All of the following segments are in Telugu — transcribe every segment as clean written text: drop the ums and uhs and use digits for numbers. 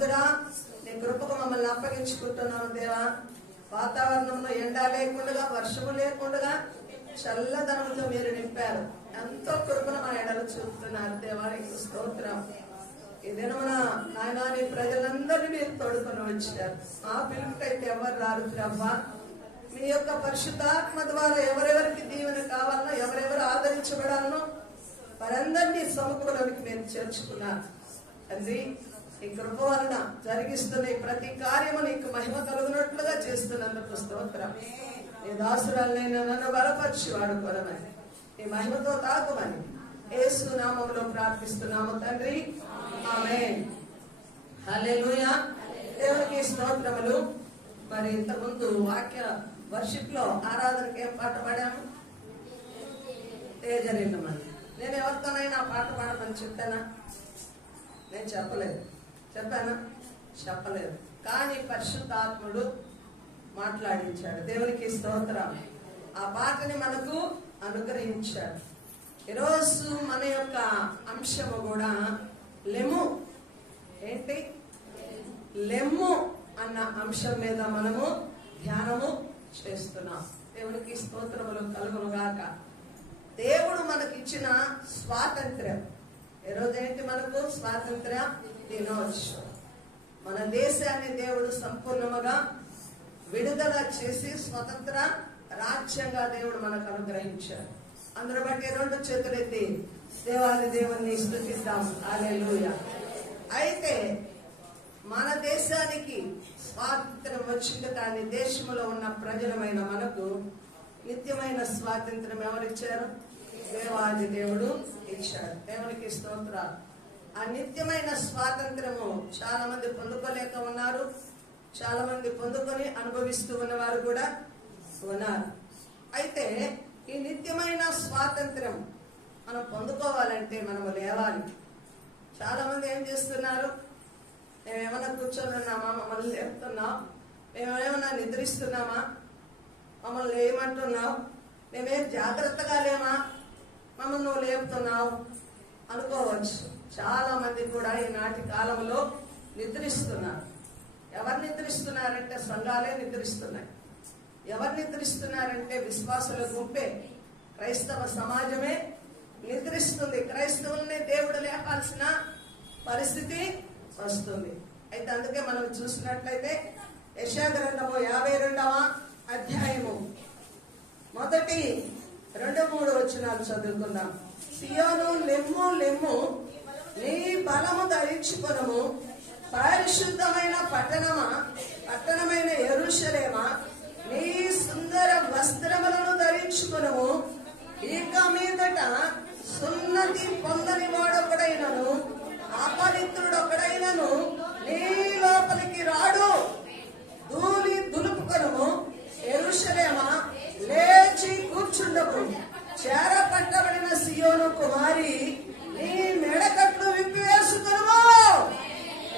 బలవంతుడా, నీ కృపకు మమ్మల్ని అప్పగించుకుంటున్నాము దేవా. వాతావరణంలో ఎండ లేకుండా, వర్షము లేకుండా చల్లదనంతో మీరు నింపారు. ఎంతో కృపను మా ఎడలు చూపుతున్నారు దేవా, నీకు స్తోత్రం. ఈ దినమున నాయనా నీ ప్రజలందరినీ మీరు తోడుకొని వచ్చారు. మా పిలుపుకైతే ఎవరు రారు ప్రభా. మీ యొక్క పరిశుద్ధాత్మ ద్వారా ఎవరెవరికి దీవెన కావాలనో, ఎవరెవరు ఆదరించబడాలనో వారందరినీ సమకూలనికి మీరు చేర్చుకున్నారు తండ్రి. ఈ కృప వలన జరిగిస్తున్న ప్రతి కార్యము నీకు మహిమ కలుగునట్లుగా చేస్తున్నందుకు స్తోత్రం. నీ దాసురాలైన నన్ను బలపరిచి వాడుకోరమని, నీ మహిమతో తాకుమని యేసు నామములో ప్రార్థిస్తున్నాము తండ్రి, ఆమేన్. హల్లెలూయా. దేవునికి స్తోత్రములు. మరి ఇంతకుముందు వాక్య వర్షిప్ లో ఆరాధనకి ఏం పాట పాడాము? తేజరిల్లమని. నేను ఎవరితోనైనా పాట పాడమని చెప్పానా? నేను చెప్పలేదు. చెప్పానా? చెప్పలేదు. కానీ పరిశుద్ధాత్ముడు మాట్లాడించాడు. దేవునికి స్తోత్రం. ఆ పాటని మనకు అనుగ్రహించాడు. ఈరోజు మన యొక్క అంశము కూడా లెమ్ము. ఏంటి? లెమ్ము అన్న అంశం మీద మనము ధ్యానము చేస్తున్నాం. దేవునికి స్తోత్రములు కలుగునుగాక. దేవుడు మనకిచ్చిన స్వాతంత్ర్యం. ఈరోజు ఏంటి? మనకు స్వాతంత్ర్య దినోత్సవం. మన దేశాన్ని దేవుడు సంపూర్ణముగా విడుదల చేసి స్వతంత్ర రాజ్యంగా దేవుడు మనకు అనుగ్రహించాడు. అందరూ బట్టి రెండు చేతులెత్తి దేవాది దేవుణ్ణి స్తుతిద్దాం. హల్లెలూయా. అయితే మన దేశానికి స్వాతంత్రం వచ్చింది, కానీ దేశంలో ఉన్న ప్రజలమైన మనకు నిత్యమైన స్వాతంత్రం ఎవరిచ్చారు? దేవాది దేవుడు ఇచ్చాడు. దేవునికి స్తోత్రాలు. ఆ నిత్యమైన స్వాతంత్రము చాలా మంది పొందుకోలేక ఉన్నారు. చాలా మంది పొందుకొని అనుభవిస్తూ ఉన్నవారు కూడా ఉన్నారు. అయితే ఈ నిత్యమైన స్వాతంత్రం మనం పొందుకోవాలంటే మనము లేవాలి. చాలా మంది ఏం చేస్తున్నారు? మేమేమన్నా కూర్చొని ఉన్నామా? మమ్మల్ని లేపుతున్నావు. మేమేమన్నా నిద్రిస్తున్నామా? మమ్మల్ని ఏమంటున్నావు? మేమేం జాగ్రత్తగా లేమా? మమ్మల్ని నువ్వు లేపుతున్నావు అనుకోవచ్చు. చాలా మంది కూడా ఈనాటి కాలంలో నిద్రిస్తున్నారు. ఎవరు నిద్రిస్తున్నారంటే సంఘాలే నిద్రిస్తున్నాయి. ఎవరు నిద్రిస్తున్నారంటే విశ్వాసుల గుంపే, క్రైస్తవ సమాజమే నిద్రిస్తుంది. క్రైస్తవుల్ని దేవుడు లేపాల్సిన పరిస్థితి వస్తుంది. అయితే అందుకే మనం చూసినట్లయితే యెషయా గ్రంథము 52వ అధ్యాయము 1-3 వచనాలు చదువుకుందాం. సియోను లెమ్ము లెమ్ము, నీ బలము ధరించుకొనుము, పరిశుద్ధమైన పట్టణమైన యెరూషలేమా, నీ సుందర వస్త్రములను ధరించుకొనుము. ఇక మీదట సున్నతి పొందని వాడొకడైనను, అపవిత్రుడొకడైనను నీ లోపలికి రాడు. ధూళి దులుపుకొనుము, యెరూషలేమా లేచి కూర్చుండము. చేరపట్టబడిన సియోను కుమారి, నీ మెడకట్లు విప్పివేసుకొనుము.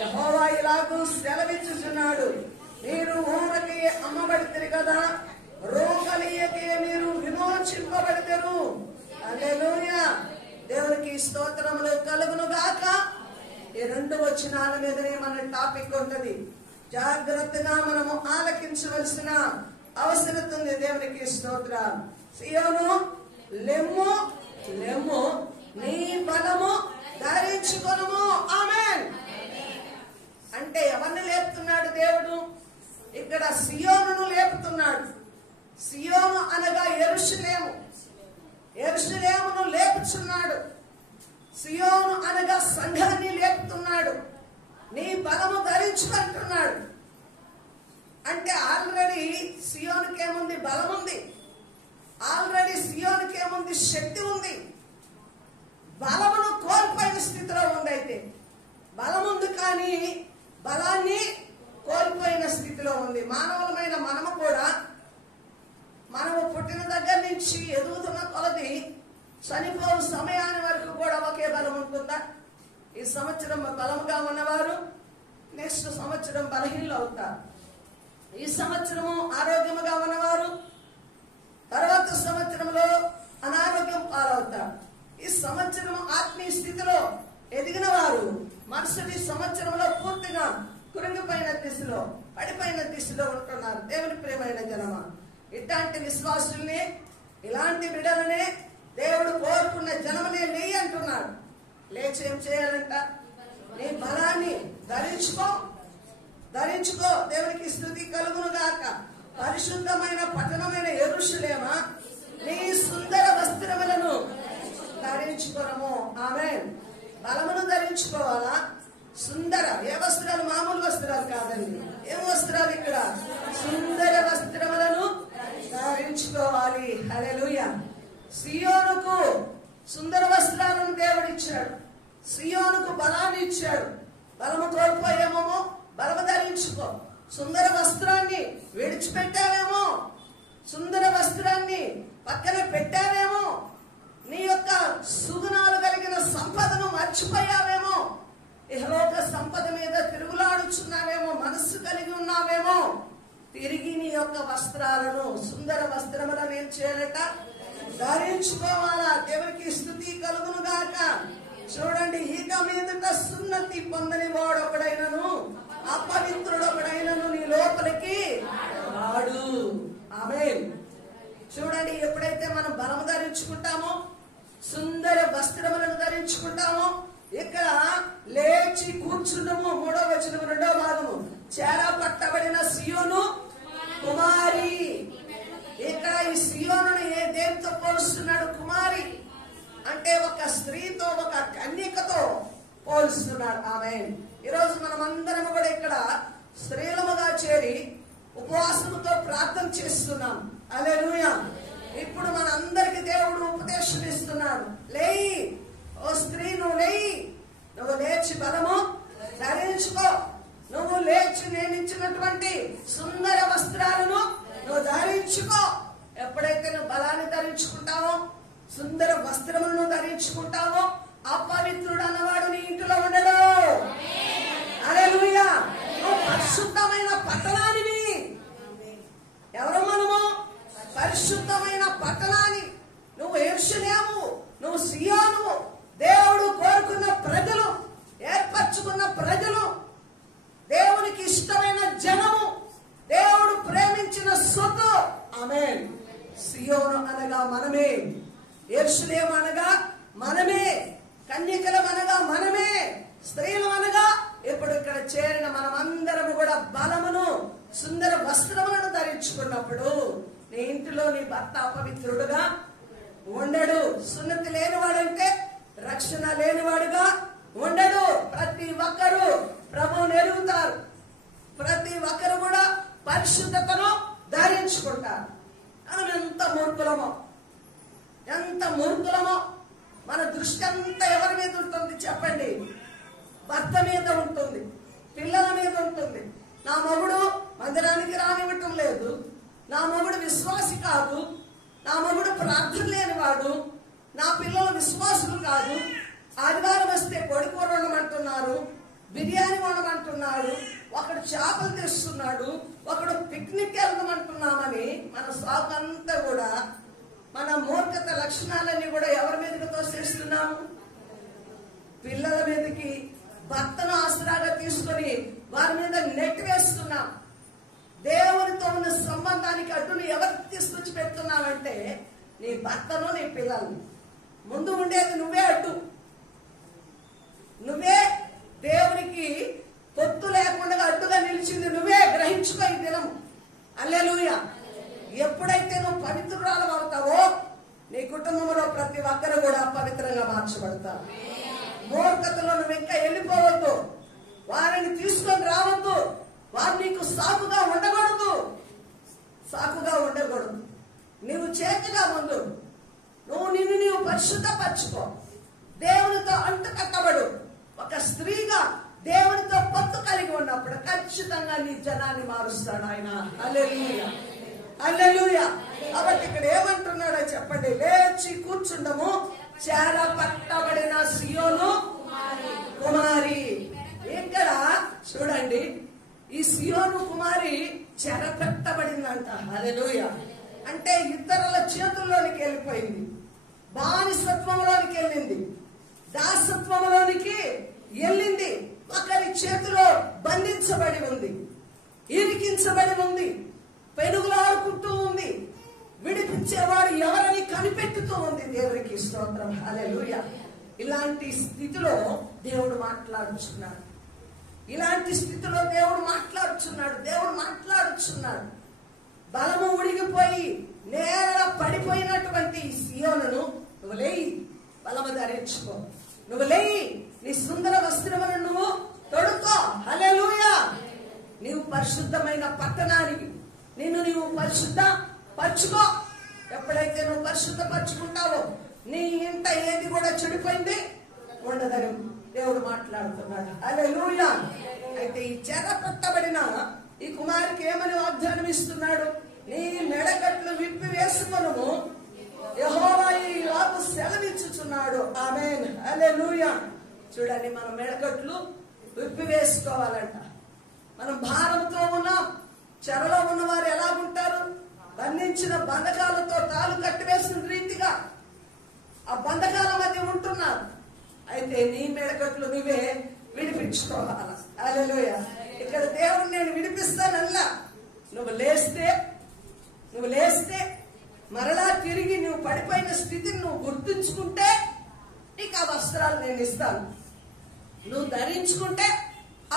యెహోవా ఇలాగూ సెలవిచ్చుచున్నాడు, మీరు ఊరకే అమ్మబడితిరి కదా, రోగలియకే మీరు విమోచింపబడితరు. హల్లెలూయా. దేవునికి స్తోత్రములు కలుగును గాక. ఈ 2 వచనాల మీదనే మన టాపిక్ ఉంటది. జాగ్రత్తగా మనము ఆలకించవలసిన అవసరం ఉంది. దేవునికి స్తోత్రం. సియోను లెమ్ము లెమ్ము, నీ బలము ధరించుకొనుము. ఆమేన్. అంటే ఎవరిని లేపుతున్నాడు దేవుడు? ఇక్కడ సియోనును లేపుతున్నాడు. సియోను అనగా యెరూషలేము. యెరూషలేమును లేపుచున్నాడు. సియోను అనగా సంఘాన్ని లేపుతున్నాడు. నీ బలము ధరించుకుంటున్నాడు. అంటే ఆల్రెడీ సియోనుకేముంది? బలం ఉంది. ఆల్రెడీ సియోనుకేముంది? శక్తి ఉంది. బలమును కోల్పోయిన స్థితిలో ఉంది. అయితే బలం ఉంది, కానీ బలాన్ని కోల్పోయిన స్థితిలో ఉంది. మానవులమైన మనము కూడా, మనము పుట్టిన దగ్గర నుంచి ఎదుగుతున్న కొలది చనిపోవు సమయాన్ని వరకు కూడా ఒకే బలం ఉంటుందా? ఈ సంవత్సరం బలముగా ఉన్నవారు నెక్స్ట్ సంవత్సరం బలహీనలు అవుతారు. ఈ సంవత్సరము ఆరోగ్యముగా ఉన్నవారు తర్వాత సంవత్సరంలో అనారోగ్యం పాలవుతారు. ఈ సంవత్సరం ఆత్మీయ స్థితిలో ఎదిగిన వారు మరుసటి సంవత్సరంలో పూర్తిగా కురింగిపోయిన దిశలో, పడిపోయిన దిశలో ఉంటున్నారు. దేవుని ప్రియమైన జనమ, ఇట్లాంటి విశ్వాసుల్ని, ఇలాంటి బిడ్డలనే దేవుడు కోరుకున్న జనమనే లేయి అంటున్నాడు. లేచి ఏం చేయాలంట? నీ బలాన్ని ధరించుకో. దేవునికి స్తుతి కలుగును గాక. పరిశుద్ధమైన పట్టణమైన యెరూషలేమా, నీ సుందర వస్త్రములను ధరించుకోనము. ఆమేన్. బలమును ధరించుకోవాలా? సుందర, ఏ వస్త్రాలు? మామూలు వస్త్రాలు కాదండి. ఏం వస్త్రాలు ఇక్కడ? సుందర వస్త్రములను ధరించుకోవాలి. హల్లెలూయా. సియోనుకు సుందర వస్త్రాలను దేవుడిచ్చాడు. సియోనుకు బలాన్ని ఇచ్చాడు. బలము కోల్పోయామో బలము ధరించుకో. సుందర వస్త్రాన్ని విడిచిపెట్టావేమో, సుందర వస్త్రాన్ని పక్కన పెట్టావేమో, నీ యొక్క సుగుణాలు కలిగిన సంపదను మర్చిపోయావేమో, ఇహలోక సంపద మీద తిరుగులాడుచున్నావేమో, మనస్సు కలిగి ఉన్నావేమో, తిరిగి నీ యొక్క వస్త్రాలను, సుందర వస్త్రములను ఏం చేయాలట? ధరించుకోవాలా. దేవునికి స్తుతి కలుగును గాక. చూడండి, ఇక మీదట సున్నతి పొందని వాడొకడైనను, అపవిత్రుడొకడైనను నీ లోపలికి రాడు. ఆమేన్. చూడండి, ఎప్పుడైతే మనం బలము ధరించుకుంటామో, సుందర వస్త్రములను ధరించుకుంటామో, ఇక్కడ లేచి కూర్చుండము. 3వ వచనం 2వ భాగము, చేర పట్టబడిన సియోను కుమారి. ఇక్కడ ఈ సియోను దేంతో పోలుస్తున్నాడు? కుమారి అంటే ఒక స్త్రీతో, ఒక కన్యకతో పోలుస్తున్నాడు. ఆమేన్. ఈరోజు మనం అందరం కూడా ఇక్కడ స్త్రీలముగా చేరి ఉపవాసముతో ప్రార్థన చేస్తున్నాం. హల్లెలూయా. ఇప్పుడు మన అందరికి దేవుడు ఉపదేశం ఇస్తున్నాడు. లేయి, ఓ స్త్రీ, నువ్వు లేయి. నువ్వు లేచి బలము ధరించుకో. నువ్వు లేచి నేను ఇచ్చినటువంటి సుందర వస్త్రాలను నువ్వు ధరించుకో. ఎప్పుడైతే నువ్వు బలాన్ని ధరించుకుంటావో, సుందర వస్త్రములను ధరించుకుంటావో, అపవిత్రుడు అన్నవాడు నీ ఇంటిలో ఉండడు. హల్లెలూయా. నువ్వు పరిశుద్ధమైన పట్టణానివి. ఎవరు మనము? పరిశుద్ధమైన పట్టణాన్ని. నువ్వు యెరూషలేము, నువ్వు సియోను, దేవుడు కోరుకున్న ప్రజలు, ఏర్పరచుకున్న ప్రజలు, దేవునికి ఇష్టమైన జనము, దేవుడు ప్రేమించిన సొత్తు. ఆమేన్. సియోను అనగా మనమే, యెరూషలేము అనగా మనమే, కన్యకలం అనగా మనమే, స్త్రీలు అనగా ఇప్పుడు ఇక్కడ చేరిన మనమందరము కూడా బలమును, సుందర వస్త్రములను ధరించుకున్నప్పుడు నీ ఇంటిలో నీ భర్త అపవిత్రుడుగా ఉండడు. సున్నతి లేనివాడంటే రక్షణ లేనివాడుగా ఉండడు. ప్రతి ఒక్కరూ ప్రభువుని ఎరుగుతారు. ప్రతి ఒక్కరు కూడా పరిశుద్ధతను ధరించుకుంటారు. మనం ఎంత మూర్ఖులమో. మన దృష్టి అంతా ఎవరి మీద ఉంటుంది చెప్పండి? భర్త మీద ఉంటుంది, పిల్లల మీద ఉంటుంది. నా మొగుడు మందిరానికి రానివ్వటం లేదు, నా మొగుడు విశ్వాసి కాదు, నా మొగుడు ప్రార్థన లేనివాడు, నా పిల్లలు విశ్వాసులు కాదు, ఆదివారం వస్తే కొడుకూర వండమంటున్నారు, బిర్యానీ వండమంటున్నాడు, ఒకడు చేపలు తెస్తున్నాడు, ఒకడు పిక్నిక్ వెళ్దామంటున్నామని మన సాగు అంతా కూడా, మన మూర్ఖత లక్షణాలన్నీ కూడా ఎవరి మీదకి తోసేస్తున్నాము? పిల్లల మీదకి, భర్తను ఆసరాగా తీసుకొని వారి మీద నెట్ వేస్తున్నాం. దేవునితో ఉన్న సంబంధానికి అడ్డును ఎవరికి తీసుకొచ్చి పెడుతున్నావంటే నీ భర్తను, నీ పిల్లల్ని. ముందు ఉండేది నువ్వే అడ్డు. నువ్వే దేవునికి పొత్తు లేకుండా అడ్డుగా నిలిచింది నువ్వే. గ్రహించుకో ఈ దినం. హల్లెలూయా. ఎప్పుడైతే నువ్వు పవిత్రురాలు అవుతావో నీ కుటుంబంలో ప్రతి ఒక్కరు కూడా పవిత్రంగా మార్చబడతారు. మూర్ఖతలో నువ్వు ఇంకా వెళ్ళిపోవద్దు. వారిని తీసుకొని రావద్దు. వారు నీకు సాకుగా ఉండకూడదు. నువ్వు చేతిగా ముందు నిన్ను నీవు పరిశుద్ధపరచుకో. దేవునితో అంటు కట్టబడు. ఒక స్త్రీగా దేవునితో పొత్తు కలిగి ఉన్నప్పుడు ఖచ్చితంగా నీ జనాన్ని మారుస్తాడు ఆయన. హల్లెలూయా, హల్లెలూయా. కాబట్టి ఇక్కడ ఏమంటున్నాడో చెప్పండి. లేచి కూర్చుండము, చేర పట్టబడిన సియోను కుమారి. ఇక్కడ చూడండి, ఈ సియోను కుమారి చెర పెట్టబడిందంట. హల్లెలూయా. అంటే ఇతరుల చేతుల్లోనికి వెళ్ళిపోయింది, బానిసత్వంలోనికి వెళ్ళింది, దాసత్వంలోనికి వెళ్ళింది. ఒకరి చేతిలో బంధించబడి ఉంది, ఇరికించబడి ఉంది, పెనుగులాడుకుంటూ ఉంది. విడిపించేవాడు ఎవరని కనిపెట్టుతూ ఉంది. దేవునికి స్తోత్రం, హల్లెలూయా. ఇలాంటి స్థితిలో దేవుడు మాట్లాడుచున్నాడు. ఇలాంటి స్థితిలో దేవుడు మాట్లాడుచున్నాడు. దేవుడు మాట్లాడుచున్నాడు. బలము ఉడిగిపోయి నేల పడిపోయినటువంటి సియోనును నువ్వు లేయి, బలము ధరించుకో, నువ్వు లేయి, నీ సుందర వస్త్రమును నువ్వు తొడుక్కో. హల్లెలూయా. నీవు పరిశుద్ధమైన పట్టణానికి నిన్ను నీవు పరిశుద్ధ పరచుకో. ఎప్పుడైతే నువ్వు పరిశుద్ధ పరచుకుంటావో నీ ఇంట ఏది కూడా చెడిపోయింది ఉండదని దేవుడు మాట్లాడుతున్నాడు. హల్లెలూయా. అయితే ఈ చెర పట్టబడిన ఈ కుమారుకి ఏమని వాగ్దానం ఇస్తున్నాడు? నీ మెడకట్లు విప్పి వేసుకొనుము, యెహోవా ఈలాగు సెలవిచ్చుచున్నాడు. ఆమేన్, హల్లెలూయా. చూడండి, మనం మెడకట్లు విప్పి వేసుకోవాలంట. మనం భారంతో ఉన్నాం. చెరలో ఉన్నవారు ఎలాగుంటారు? బంధించిన బంధకాలతో తాళు కట్టివేసిన రీతిగా ఆ బంధకాల మధ్య ఉంటున్నారు. అయితే నీ మెడకట్లు నువ్వే విడిపించుకోవాలి. హల్లెలూయా. ఇక్కడ దేవుడు నేను విడిపిస్తానల్లా. నువ్వు లేస్తే మరలా తిరిగి నువ్వు పడిపోయిన స్థితిని నువ్వు గుర్తుంచుకుంటే నీకు ఆ వస్త్రాలు నేను ఇస్తాను. నువ్వు ధరించుకుంటే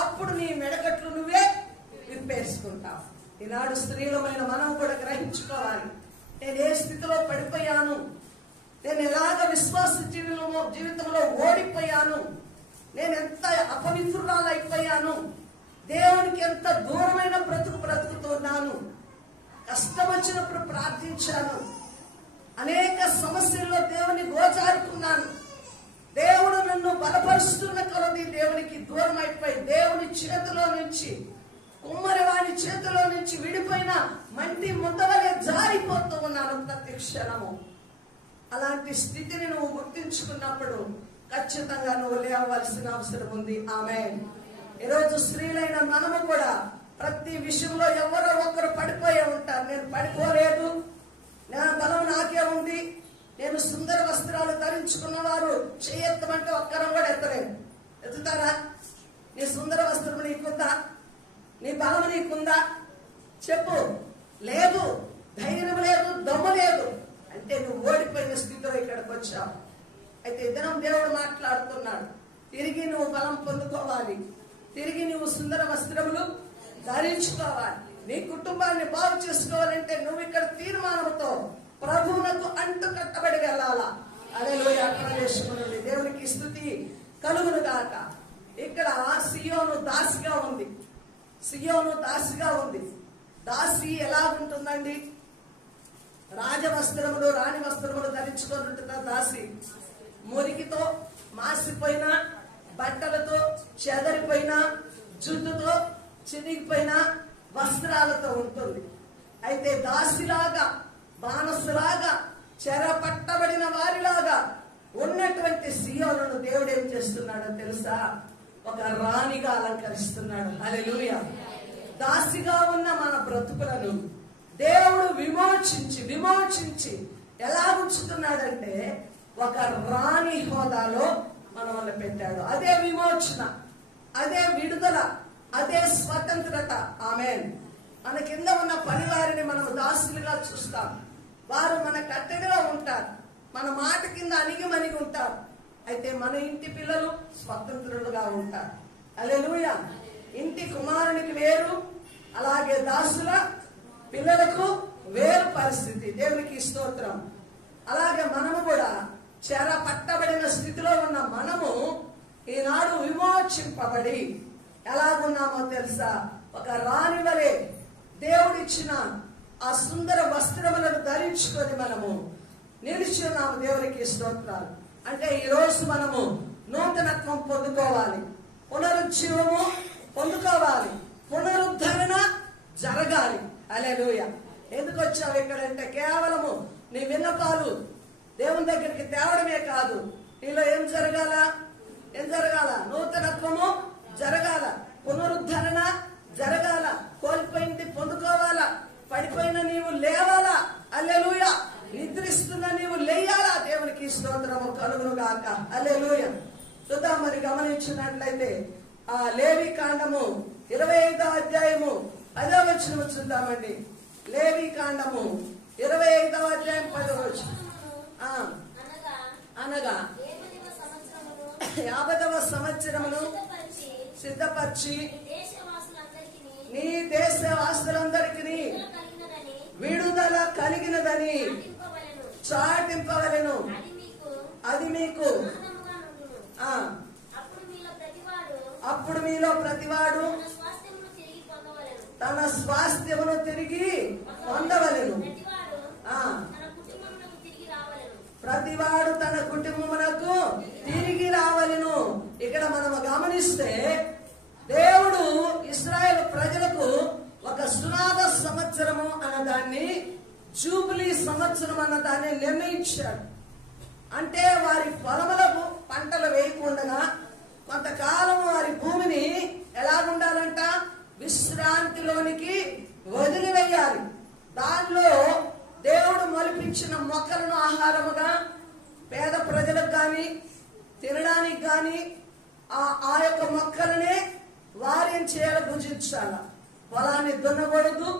అప్పుడు నీ మెడకట్లు నువ్వే విప్పేసుకుంటావు. ఈనాడు స్త్రీలమైన మనం కూడా గ్రహించుకోవాలి. నేను ఏ స్థితిలో పడిపోయాను, నేను ఎలాగ విశ్వాస జీవితంలో ఓడిపోయాను, నేను ఎంత అపవిత్రురాలు అయిపోయాను, దేవునికి ఎంత దూరమైన బ్రతుకుతున్నాను, కష్టం వచ్చినప్పుడు ప్రార్థించాను, అనేక సమస్యల్లో దేవుని గోచారుకున్నాను, దేవుడు నన్ను బలపరుస్తున్న కొలది దేవునికి దూరం అయిపోయి దేవుని చేతిలో నుంచి, కుమ్మరివాని చేతిలో నుంచి విడిపోయిన మంటి ముద్దవలే జారిపోతూ ఉన్నాను ప్రతి క్షణము. అలాంటి స్థితిని నువ్వు గుర్తించుకున్నప్పుడు ఖచ్చితంగా నువ్వు లేవవలసిన అవసరం ఉంది. ఆమేన్. ఈరోజు స్త్రీలైన మనము కూడా ప్రతి విషయంలో ఎవరో ఒకరు పడిపోయే ఉంటారు. నేను పడిపోలేదు, నా బలం నాకే ఉంది, నేను సుందర వస్త్రాలు ధరించుకున్న వారు చేయెత్తమంటే ఒక్కరం కూడా ఎత్తలేదు. ఎత్తుతారా? నీ సుందర వస్త్రం నీకుందా? నీ బలం నీకుందా? చెప్పు. లేదు, ధైర్యం లేదు, దమ్ము లేదు అంటే నువ్వు ఓడిపోయిన స్థితిలో ఇక్కడికి వచ్చావు. అయితే దినం దేవుడు మాట్లాడుతున్నాడు. తిరిగి నువ్వు బలం పొందుకోవాలి, తిరిగి నువ్వు సుందర వస్త్రములు ధరించుకోవాలి. నీ కుటుంబాన్ని బాగు చేసుకోవాలంటే నువ్వు ఇక్కడ తీర్మానంతో ప్రభువునకు అంటు కట్టబడి వెళ్ళాలా. హల్లెలూయా. ప్రవేశమునండి దేవునికి స్తుతి కలుగును గాక. ఇక్కడ సియోను దాసిగా ఉంది. సియోను దాసిగా ఉంది. దాసి ఎలా ఉంటుందండి? రాజవస్త్రములు రాణి వస్త్రములు ధరించుకొని ఉంటున్న దాసి మురికితో మాసిపోయిన బట్టలతో చెదరిపోయిన జుట్టుతో చినిగిపోయిన వస్త్రాలతో ఉంటుంది. అయితే దాసిలాగా బానసులాగా చెర పట్టబడిన వారిలాగా ఉన్నటువంటి సియోనును దేవుడు ఏం చేస్తున్నాడో తెలుసా? ఒక రాణిగా అలంకరిస్తున్నాడు. హల్లెలూయా. దాసిగా ఉన్న మన బ్రతుకులను దేవుడు విమోచించి ఎలా ఉంచుతున్నాడంటే ఒక రాణి హోదాలో మనల్ని పెట్టాడు. అదే విమోచన, అదే విడుదల, అదే స్వతంత్రత. ఆమేన్. మన కింద ఉన్న పనివారిని మనం దాసులుగా చూస్తాం. వారు మన కట్టడిలో ఉంటారు, మన మాట కింద అణిగిమణిగి ఉంటారు. అయితే మన ఇంటి పిల్లలు స్వతంత్రులుగా ఉంటారు. హల్లెలూయా. ఇంటి కుమారునికి వేరు, అలాగే దాసుల పిల్లలకు వేరు పరిస్థితి. దేవునికి స్తోత్రం. అలాగే మనము కూడా చెర పట్టబడిన స్థితిలో ఉన్న మనము ఈనాడు విమోచింపబడి ఎలాగున్నామో తెలుసా? ఒక రాణి వలె దేవుడిచ్చిన ఆ సుందర వస్త్రములను ధరించుకొని మనము నిలిచి ఉన్నాము. దేవునికి స్తోత్రాలు. అంటే ఈ రోజు మనము నూతనత్వం పొందుకోవాలి, పునరుజ్జీవము పొందుకోవాలి, పునరుద్ధరణ జరగాలి. హల్లెలూయా. ఎందుకు వచ్చావు ఇక్కడంటే కేవలము నీ విన్నపాలు దేవుని దగ్గరికి తేవడమే కాదు, నీలో ఏం జరగాల? నూతనత్వము జరగాల, పునరుద్ధరణ జరగాల, కోల్పోయింది పొందుకోవాలా, పడిపోయిన నీవు లేవాలా. హల్లెలూయా. నిద్రిస్తున్న నీవు లేయాలా. దేవునికి స్తోత్రము కలుగును గాక. హల్లెలూయా. చూద్దాం. మరి గమనించినట్లయితే ఆ లేవి కాండము 25వ అధ్యాయము 10వ వచనం చూద్దామండి. లేవి కాండము 25వ అధ్యాయం 10వ వచనం. అనగా 50వ సంవత్సరమును సిద్ధపరిచి నీ దేశవాసులందరికీ విడుదల కలిగినదని చాటింపవలెను. అది మీకు అప్పుడు మీలో ప్రతివాడు తన స్వాస్థ్యమును తిరిగి పొందవలెను. ప్రతివాడు తన కుటుంబమునకు తిరిగి రావలెను. ఇక్కడ మనము గమనిస్తే దేవుడు ఇశ్రాయేలు ప్రజలకు ఒక సునాద సంవత్సరము అన్నదాన్ని, జూబిలీ సంవత్సరం అన్నదాన్ని నిర్ణయించాడు. అంటే వారి పొలములకు పంటలు వేయకుండా కొంతకాలం వారి భూమిని ఎలాగుండాలంట, విశ్రాంతిలోనికి వదిలివేయాలి. దానిలో దేవుడు మొలిపించిన మొక్కలను ఆహారముగా పేద ప్రజలకు కానీ తినడానికి కానీ ఆ యొక్క మొక్కలనే వారేం చేయాలి, భుజించాల. పొలాన్ని దున్నకూడదు,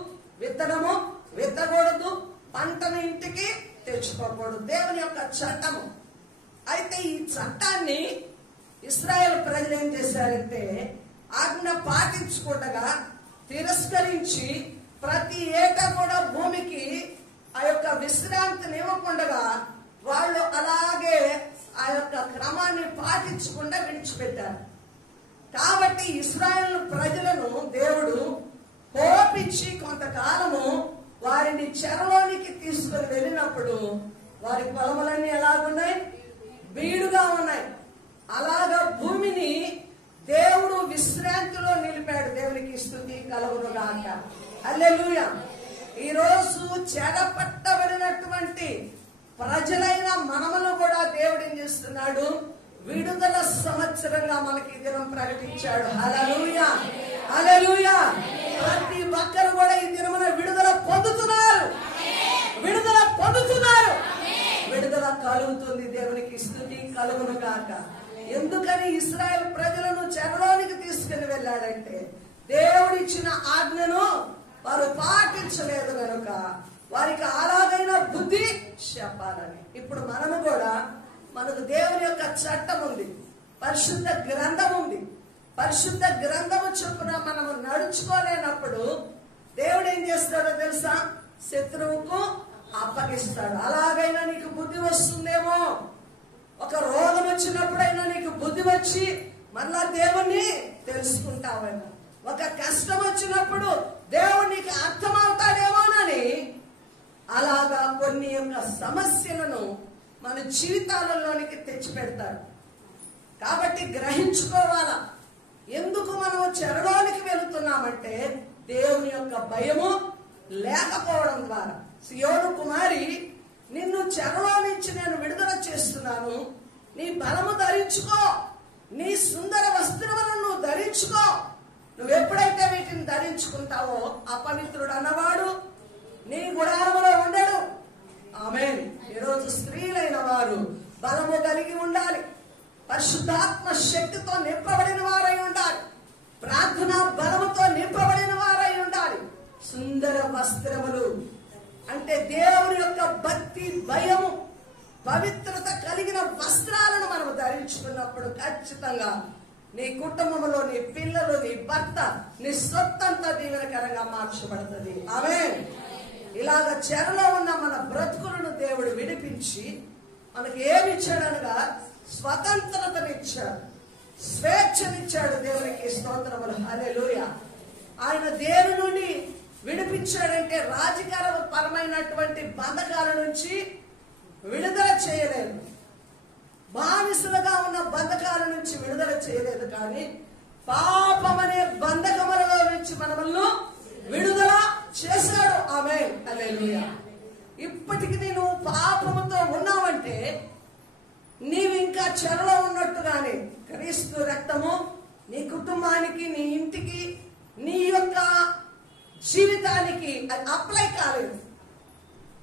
విత్తనము విత్తకూడదు, పంటను ఇంటికి తెచ్చుకోకూడదు. దేవుని యొక్క చట్టము. అయితే ఈ చట్టాన్ని ఇశ్రాయేలు ప్రజలు ఏం చేశారంటే ఆజ్ఞ పాటించకుండా తిరస్కరించి ప్రతి ఏటా కూడా భూమికి ఆ యొక్క విశ్రాంతిని ఇవ్వకుండా వాళ్ళు అలాగే ఆ యొక్క క్రమాన్ని పాటించకుండా విడిచిపెట్టారు. కాబట్టి ఇశ్రాయేలు ప్రజలను దేవుడు కోపించి కొంతకాలము వారిని చెరలోనికి తీసుకుని వెళ్ళినప్పుడు వారి పొలములన్నీ ఎలాగున్నాయి, బీడుగా ఉన్నాయి. అలాగా భూమిని దేవుడు విశ్రాంతిలో నిలిపాడు. దేవునికి స్తుతి కలుగును గాక. హల్లెలూయా. ఈ రోజు చెరపట్టబడినటువంటి ప్రజలైన మనమును కూడా దేవుడు ఏం చేస్తున్నాడు, విడుదల సంవత్సరంగా మనకి ఈ దినం ప్రకటించాడు. హల్లెలూయా, హల్లెలూయా. ప్రతి ఒక్కరు కూడా ఈ దినమున విడుదల పొందుతున్నారు, విడుదల పొందుతున్నారు, విడుదల కలుగుతుంది. దేవునికి స్తుతి కలుగును గాక. ఎందుకని ఇశ్రాయేలు ప్రజలను చెరలోనికి తీసుకుని వెళ్ళాడంటే దేవుడిచ్చిన ఆజ్ఞను వారు పాటించలేదు కనుక వారికి అలాగైన బుద్ధి చెప్పాలని. ఇప్పుడు మనము కూడా, మనకు దేవుని యొక్క చట్టం ఉంది, పరిశుద్ధ గ్రంథం ఉంది. పరిశుద్ధ గ్రంథము చొప్పున మనము నడుచుకోలేనప్పుడు దేవుడు ఏం చేస్తాడో తెలుసా, శత్రువుకు అప్పగిస్తాడు. అలాగైనా నీకు బుద్ధి వస్తుందేమో, ఒక రోగం వచ్చినప్పుడైనా నీకు బుద్ధి వచ్చి మళ్ళా దేవుణ్ణి తెలుసుకుంటావేమో, ఒక కష్టం వచ్చినప్పుడు దేవుడు నీకు అర్థమవుతాడేమోనని అలాగా కొన్ని యొక్క సమస్యలను మన జీవితాలలోనికి తెచ్చిపెడతాడు. కాబట్టి గ్రహించుకోవాలా, ఎందుకు మనం చెరలోనికి వెళుతున్నామంటే దేవుని యొక్క భయము లేకపోవడం ద్వారా. సియోను కుమారి, నిన్ను చెరలో నుంచి నేను విడుదల చేస్తున్నాను, నీ బలము ధరించుకో, నీ సుందర వస్త్రములను నువ్వు ధరించుకో. నువ్వు ఎప్పుడైతే వీటిని ధరించుకుంటావో అపవిత్రుడు అన్నవాడు నీ గుడారములో ఉండడు. ఆమేన్. ఈరోజు స్త్రీలైన వారు బలము కలిగి ఉండాలి, పరిశుద్ధాత్మ శక్తితో నింపబడిన వారై ఉండాలి, ప్రార్థనా బలముతో నింపబడిన వారై ఉండాలి. సుందర వస్త్రములు అంటే దేవుని యొక్క భక్తి, భయము, పవిత్రత కలిగిన వస్త్రాలను మనం ధరించుకున్నప్పుడు ఖచ్చితంగా నీ కుటుంబంలో నీ పిల్లలు, నీ భర్త, నీ సొత్తంతా దీవెనకరంగా మార్చబడుతుంది. ఆమేన్. ఇలాగ చెరలో ఉన్న మన బ్రతుకులను దేవుడు విడిపించి మనకి ఏమి ఇచ్చాడనగా స్వతంత్రతనిచ్చాడు, స్వేచ్ఛనిచ్చాడు. దేవునికి స్తోత్రములు. హల్లెలూయా. ఆయన దేని నుండి విడిపించాడంటే రాజకీయ పరమైనటువంటి బంధకాల నుంచి విడుదల చేయలేదు, బానిసలుగా ఉన్న బంధకాల నుంచి విడుదల చేయలేదు, కానీ పాపం అనే బంధకములలో నుంచి మనల్ని విడుదల చేశాడు. ఆమేన్. హల్లెలూయా. ఇప్పటికి నువ్వు పాపముతో ఉన్నావంటే నీవు ఇంకా చెరలో ఉన్నట్టుగానే క్రీస్తు రక్తము నీ కుటుంబానికి, నీ ఇంటికి, నీ యొక్క జీవితానికి అది అప్లై కాలేదు.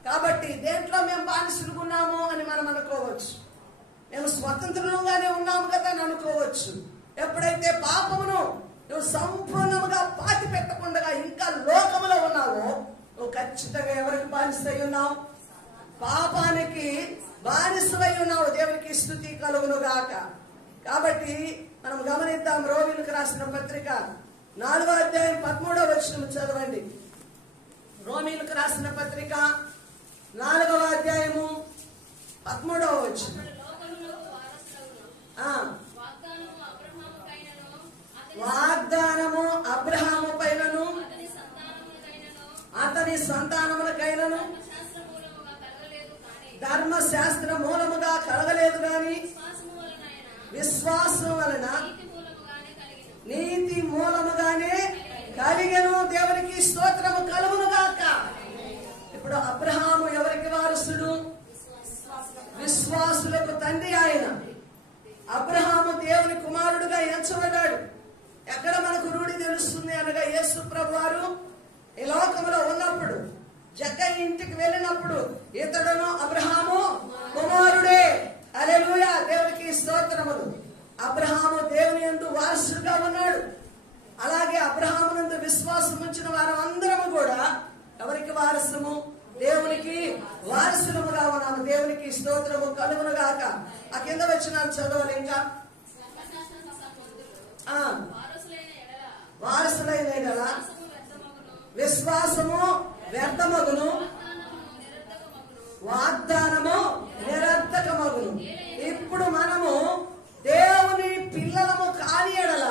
కాబట్టి దేంట్లో మేము బానిసలుగా ఉన్నాము అని మనం అనుకోవచ్చు, మేము స్వతంత్రంగానే ఉన్నాము కదా అని అనుకోవచ్చు. ఎప్పుడైతే పాపమును నువ్వు సంపూర్ణముగా పాతి పెట్టకుండా ఇంకా లోకములో ఉన్నావో, నువ్వు ఖచ్చితంగా ఎవరికి బానిసై ఉన్నావు? పాపానికి బానిసై ఉన్నావు. దేవునికి స్తుతి కలుగును గాక. కాబట్టి మనం గమనిద్దాం. రోమీయులకు రాసిన పత్రిక 4వ అధ్యాయం 13వ వచనం చదవండి. రోమీయులకు రాసిన పత్రిక 4వ అధ్యాయము 13వ వచనం. వాగ్దానము అబ్రహాము పైనను అతని సంతానములకైనను ధర్మశాస్త్ర మూలముగా కలగలేదు గాని విశ్వాసం వలన నీతి మూలముగానే కలిగెను. దేవునికి స్తోత్రము కలుగును గాక. ఇప్పుడు అబ్రహాము ఎవరికి వారసుడు? విశ్వాసులకు తండ్రి ఆయన. అబ్రహాము దేవుని కుమారుడుగా ఎంచబడ్డాడు. ఎక్కడ మనకు రూఢి తెలుస్తుంది అనగా, యేసు ప్రభు వారు ఈ లోకంలో ఉన్నప్పుడు జక్కయ్య ఇంటికి వెళ్ళినప్పుడు ఇతడును అబ్రహాము కుమారుడే. హల్లెలూయా, దేవునికి స్తోత్రములు. అబ్రహాము దేవుని యందు వారసుడుగా ఉన్నాడు. అలాగే అబ్రహాము నందు విశ్వాసం ఉంచిన వారు అందరము కూడా ఎవరికి వారసుము? దేవునికి వారసులముగా ఉన్నాము. దేవునికి స్తోత్రము కలుగును గాక. ఆ కింద వచ్చిన చదవాలి. ఇంకా వారసులైన ఎడల విశ్వాసము వ్యర్థమగును, వాగ్దానము నిరర్థకమగును. ఇప్పుడు మనము దేవుని పిల్లలము కాని ఎడల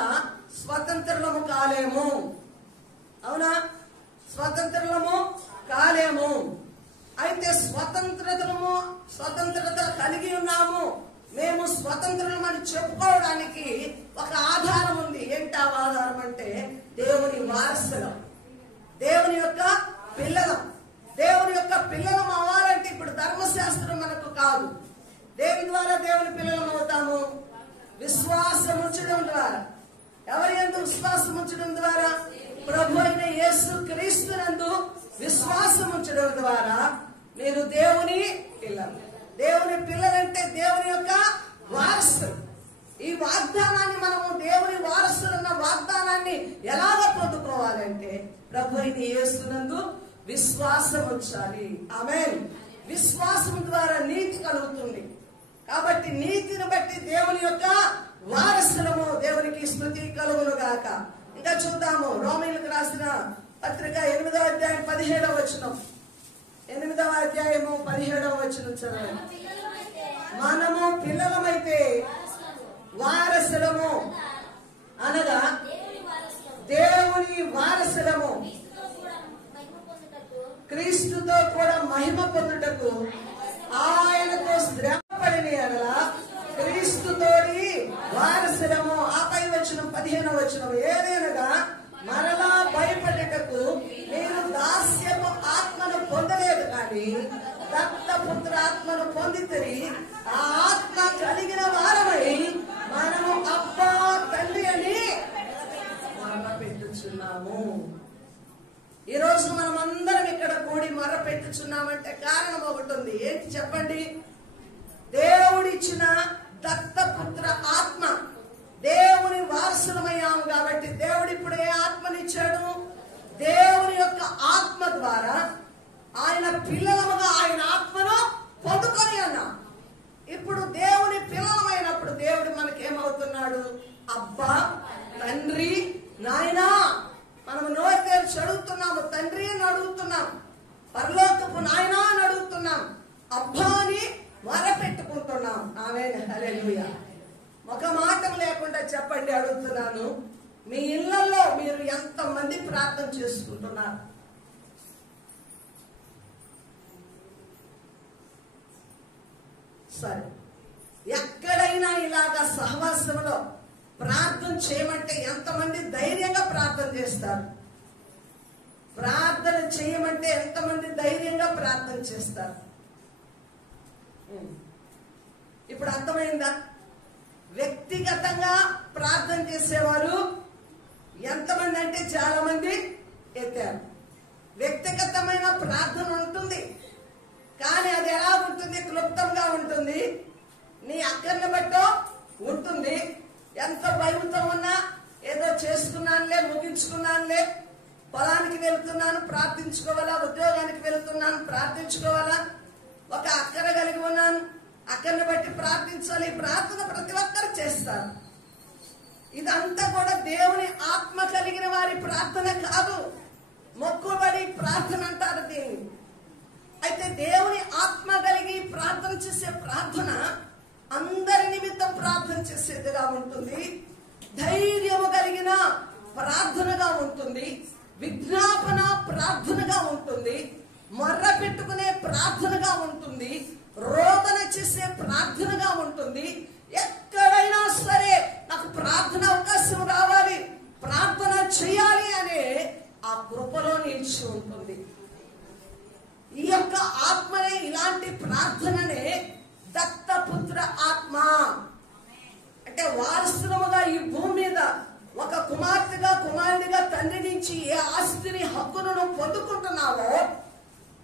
స్వతంత్రులము కాలేము. అవునా? స్వతంత్రులము కాలేము. అయితే స్వతంత్రత కలిగి ఉన్నాము, మేము స్వతంత్రులమని చెప్పుకోవడానికి ఒక ఆధారం ఉంది. ఏంటి ఆ ఆధారం అంటే, దేవుని వారసులం, దేవుని యొక్క పిల్లలం. దేవుని యొక్క పిల్లలం అవ్వాలంటే ఇప్పుడు ధర్మశాస్త్రం మనకు కాదు. దేని ద్వారా దేవుని పిల్లలం అవుతాము? విశ్వాసం ఉంచడం ద్వారా. ఎవరి యందు విశ్వాసం ఉంచడం ద్వారా? ప్రభు అయిన యేసు క్రీస్తునందు విశ్వాసం ఉంచడం ద్వారా మీరు దేవుని పిల్లలు. దేవుని పిల్లలంటే దేవుని యొక్క వారసులు. ఈ వాగ్దానాన్ని మనము దేవుని వారసులన్న వాగ్దానాన్ని ఎలాగ పొందుకోవాలంటే, ప్రభు అయిన యేసునందు విశ్వాసం ఉంచాలి. ఆమేన్. విశ్వాసం ద్వారా నీతి కలుగుతుంది. కాబట్టి నీతిని బట్టి దేవుని యొక్క వారసులము. దేవునికి స్తుతి కలుగును గాక. ఇంకా చూద్దాము. రోమీయులకు రాసిన పత్రిక 8వ అధ్యాయం 17వ వచనం. 8వ అధ్యాయము 17వ వచనం చదవండి. మనము పిల్లలమైతే వారసులము అనగా దేవుని వారసులము, క్రీస్తుతో కూడా మహిమ పొందుటకు ఆయనతో శ్రమ పడిన ఎడల క్రీస్తుతోడి వారసులము. ఆపై వచనం 15వ వచనం. ఏదైనగా మరలా భయపడటకు మీరు దాస్యపు ఆత్మను పొందలేదు కానీ దత్తపుత్రాత్మను పొందితిరి. ఆ ఆత్మ కలిగిన వారమై మనము అబ్బా తండ్రి అని మొరపెట్టుచున్నాము. ఈ రోజు మనం అందరం ఇక్కడ కూడి మొరపెట్టుచున్నామంటే కారణం ఒకటి ఉంది. ఏంటి చెప్పండి? దేవుడిచ్చిన దత్తపుత్ర ఆత్మ. దేవుని వారసులమయ్యాము కాబట్టి దేవుడు ఇప్పుడు ఏ ఆత్మనిచ్చాడు? దేవుని యొక్క ఆత్మ ద్వారా ఆయన పిల్లలముగా ఆయన ఆత్మను పొందుకొని అన్నాం. ఇప్పుడు దేవుని పిల్లలమైనప్పుడు దేవుడు మనకేమవుతున్నాడు? అబ్బా తండ్రి నాయనా. మనము నోరు తెరిచి అడుగుతున్నాము, తండ్రి అని అడుగుతున్నాం, పరలోకపు నాయనా అని అడుగుతున్నాం, అబ్బా అని మొరపెట్టుకుంటున్నాం. ఆమేన్. హల్లెలూయా. ఒక మాట లేకుండా చెప్పండి, అడుగుతున్నాను, మీ ఇళ్లలో మీరు ఎంతమంది ప్రార్థన చేసుకుంటున్నారు? సరే, ఎక్కడైనా ఇలాగా సహవాసంలో ప్రార్థన చేయమంటే ఎంతమంది ధైర్యంగా ప్రార్థన చేస్తారు? ప్రార్థన చేయమంటే ఎంతమంది ధైర్యంగా ప్రార్థన చేస్తారు? ఇప్పుడు అర్థమైందా? వ్యక్తిగతంగా ప్రార్థన చేసేవారు ఎంతమంది అంటే చాలా మంది ఎత్తారు. వ్యక్తిగతమైన ప్రార్థన ఉంటుంది, కానీ అది ఎలా ఉంటుంది? క్లుప్తంగా ఉంటుంది, నీ అక్కర్ని బట్టో ఉంటుంది, ఎంత భయంతో ఉన్నా ఏదో చేస్తున్నానులే, ముగించుకున్నానులే, పొలానికి వెళ్తున్నాను ప్రార్థించుకోవాలా, ఉద్యోగానికి వెళ్తున్నాను ప్రార్థించుకోవాలా, ఒక అక్కర కలిగి ఉన్నాను అక్కర్ని బట్టి ప్రార్థించాలి. ఈ ప్రార్థన ప్రతి ఒక్కరు చేస్తారు. ఇదంతా కూడా దేవుని ఆత్మ కలిగిన వారి ప్రార్థన కాదు, మొక్కుబడి ప్రార్థన అంటారు దీన్ని. అయితే దేవుని ఆత్మ కలిగి ప్రార్థన చేసే ప్రార్థన అందరి నిమిత్తం ప్రార్థన చేసేదిగా ఉంటుంది, ధైర్యము కలిగిన ప్రార్థనగా ఉంటుంది, విజ్ఞాపన ప్రార్థనగా ఉంటుంది, మొర్ర పెట్టుకునే ప్రార్థనగా ఉంటుంది, రోదన చేసే ప్రార్థనగా ఉంటుంది. ఎక్కడైనా సరే నాకు ప్రార్థన అవకాశం రావాలి, ప్రార్థన చేయాలి అనే ఆ కృపలో నిలిచి ఉంటుంది. ఈ యొక్క ఆత్మనే, ఇలాంటి ప్రార్థననే దత్తపుత్ర ఆత్మ అంటే, వారసులుగా ఈ భూమి మీద ఒక కుమార్తెగా కుమారుడిగా తండ్రి నుంచి ఏ ఆస్తిని హక్కును పొందుకుంటున్నావో,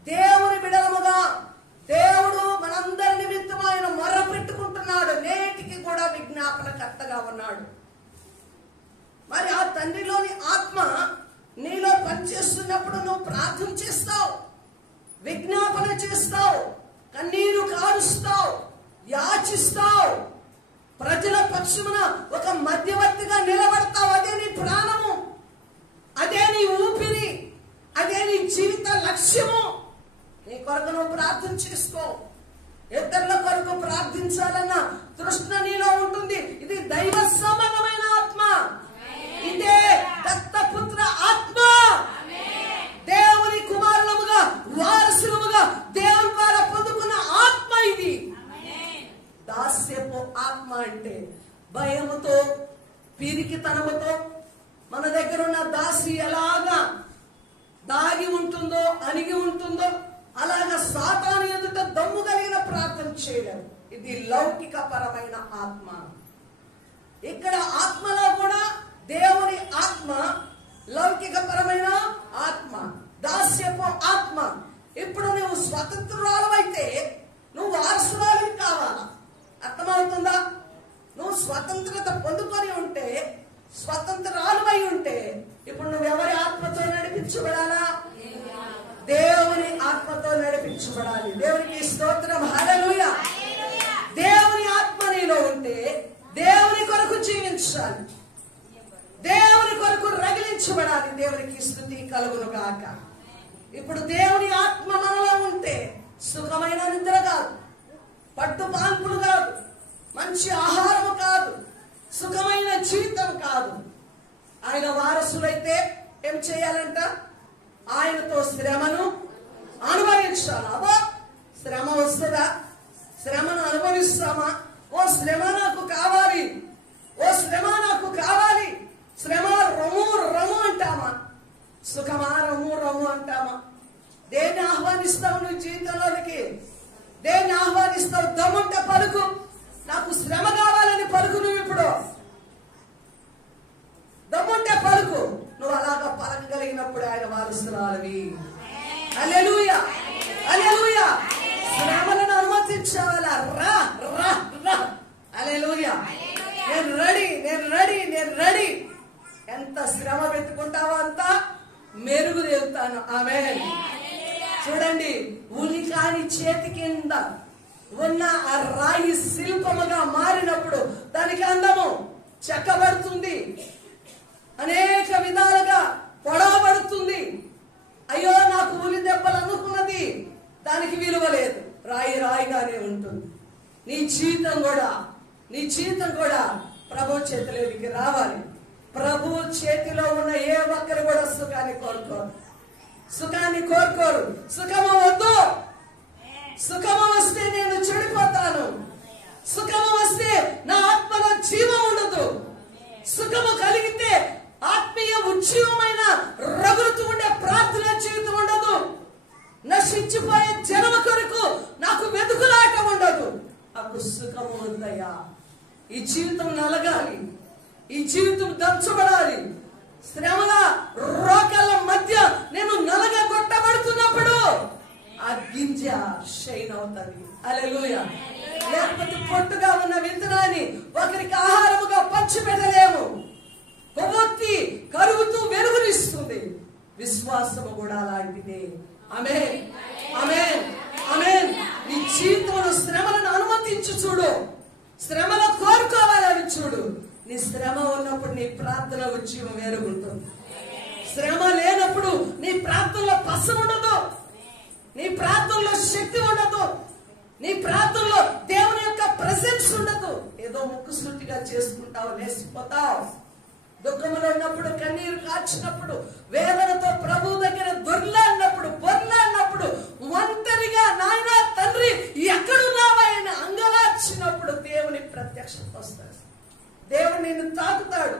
దేవుని బిడలముగా దేవుడు మనందరి నిమిత్తం ఆయన మొర్ర పెట్టుకుంటున్నాడు. నేటికి కూడా విజ్ఞాపనకర్తగా ఉన్నాడు. మరి ఆ తండ్రిలోని ఆత్మ నీలో పనిచేస్తున్నప్పుడు నువ్వు ప్రార్థన చేస్తావు, విజ్ఞాపన చేస్తావు, కన్నీరు కారుస్తావు, యాచిస్తావు, ప్రజల పక్షమున ఒక మధ్యవర్తిగా నిలబడతావు. అదే నీ ప్రాణము, అదే నీ ఊపిరి, అదే నీ జీవిత లక్ష్యము. నీ కొరకు నువ్వు ప్రార్థన చేసుకో. ఇతరుల కొరకు ప్రార్థించాలన్న తృష్ణ నీలో ఉంటుంది. ఇది దైవ సంబంధమైన ఆత్మ, ఇదే దత్తపుత్ర ఆత్మ. దేవుని కుమారులముగా వారసులముగా దేవుని ద్వారా పొందుకున్న ఆత్మ ఇది. దాస్యపు ఆత్మ అంటే భయముతో, పిరికితనముతో మన దగ్గర ఉన్న దాసి ఎలాగా దాగి ఉంటుందో, అణిగి ఉంటుందో, అలాగా సాతాను ఎదుట దమ్ము కలిగిన ప్రార్థన చేయలేము. ఇది లౌకిక పరమైన ఆత్మ. ఇక్కడ ఆత్మలో కూడా దేవుని ఆత్మ లౌకిక పరమైన ఆత్మ, దాస్యపు ఆత్మ. ఇప్పుడు నువ్వు స్వతంత్రురాలవైతే నువ్వు వారసురాలు కావాలా? అర్థమవుతుందా? నువ్వు స్వతంత్రత పొందుకొని ఉంటే, స్వతంత్రాలువై ఉంటే, ఇప్పుడు నువ్వు ఎవరి ఆత్మతో నడిపించబడాలా? దేవుని ఆత్మతో నడిపించబడాలి. దేవునికి స్తోత్రం, హల్లెలూయా. దేవుని ఆత్మ నీలో ఉంటే దేవుని కొరకు జీవించాలి, దేవుని కొరకు రగిలించబడాలి. దేవునికి స్తుతి కలుగును గాక. ఇప్పుడు దేవుని ఆత్మ మనలో ఉంటే సుఖమైన నిద్ర కాదు, పట్టు పాన్పులు కాదు, మంచి ఆహారము కాదు, సుఖమైన జీవితం కాదు. ఆయన వారసులైతే ఏం చేయాలంట? ఆయనతో శ్రమను అనుభవించాలి. అబ్బా, శ్రమ వస్తుందా? శ్రమను అనుభవిస్తామా? ఓ శ్రమ నాకు కావాలి, ఓ శ్రమ నాకు కావాలి. శ్రమ రము రము అంటామా? సుఖమా రము రము అంటామా? దేన్ని ఆహ్వానిస్తావు నువ్వు జీవితంలోనికి? దేన్ని ఆహ్వానిస్తావు? దమ్ముంటే పలుకు, నాకు శ్రమ కావాలని పలుకు. నువ్వు ఇప్పుడు దమ్ముంటే పలుకు. నువ్వు అలాగా పలకగలిగినప్పుడు ఆయన వారసురాలివి. హల్లెలూయా, హల్లెలూయా. శ్రమలను అనుమతించాలా? రా రా రా. హల్లెలూయా. నేను రెడీ, నేను రెడీ, నేను రెడీ. ఎంత శ్రమ పెట్టుకుంటావో అంత మెరుగు రేగుతాను. ఆమేన్. చూడండి, ఉలికాని చేతి కింద ఉన్న ఆ రాయి శిల్పముగా మారినప్పుడు దానికి అందము చెక్కబడుతుంది, అనేక విధాలుగా పొడవబడుతుంది. అయ్యో నాకు ఉలి దెబ్బలు అనుకున్నది, దానికి విలువ లేదు, రాయి రాయిగానే ఉంటుంది. నీ జీవితం కూడా ప్రభు చేతిలోకి రావాలి. ప్రభు చేతిలో ఉన్న ఏ ఒక్కరు కూడా సుఖాన్ని కోరుకోరు, సుఖాన్ని కోరుకోరు. సుఖము వద్దు. సుఖము వస్తే నేను చెడిపోతాను, సుఖము వస్తే నా ఆత్మలో జీవం ఉండదు. సుఖము కలిగితే ఆత్మీయ ఉజ్జీవమైన రగులుతూ ఉండే ప్రార్థన జీవితం ఉండదు. నశించిపోయే జనమ కొరకు నాకు వెతుకులాట ఉండదు. నాకు సుఖము ఉందయ్యా. ఈ జీవితం నలగాలి, ఈ జీవితం దంచబడాలి. శ్రమల రోగాల మధ్య నేను నలగగొట్టబడుతున్నప్పుడు ఆ గింజ షైన్ అవుతుంది. హల్లెలూయా. లేకపోతే పొట్టుగా ఉన్న విత్తనాన్ని ఒకరికి ఆహారముగా పంచి విశ్వాసము కూడా అలాంటిదే. ఆమేన్, ఆమేన్, ఆమేన్. నీ జీవితంలో శ్రమలను అనుమతించు చూడు, శ్రమలో కోరుకోవాలని చూడు. నీ శ్రమ ఉన్నప్పుడు నీ ప్రార్థన ఉద్యమం వేరుగుంటుంది. శ్రమ లేనప్పుడు నీ ప్రార్థనలో పసం ఉండదు, నీ ప్రార్థనలో శక్తి ఉండదు, నీ ప్రార్థనలో దేవుని యొక్క ప్రెసెన్స్ ఉండదు. ఏదో ముక్కుసూటిగా చేసుకుంటావు, లేచిపోతావు. దుఃఖంలో ఉన్నప్పుడు, కన్నీరు కార్చినప్పుడు, వేదనతో ప్రభు దగ్గర బొర్లాడినప్పుడు, ఒంటరిగా నాయనా తండ్రి ఎక్కడున్నావా అని అంగలార్చినప్పుడు దేవుని ప్రత్యక్షత వస్తాడు. దేవుడు నిన్ను తాకుతాడు,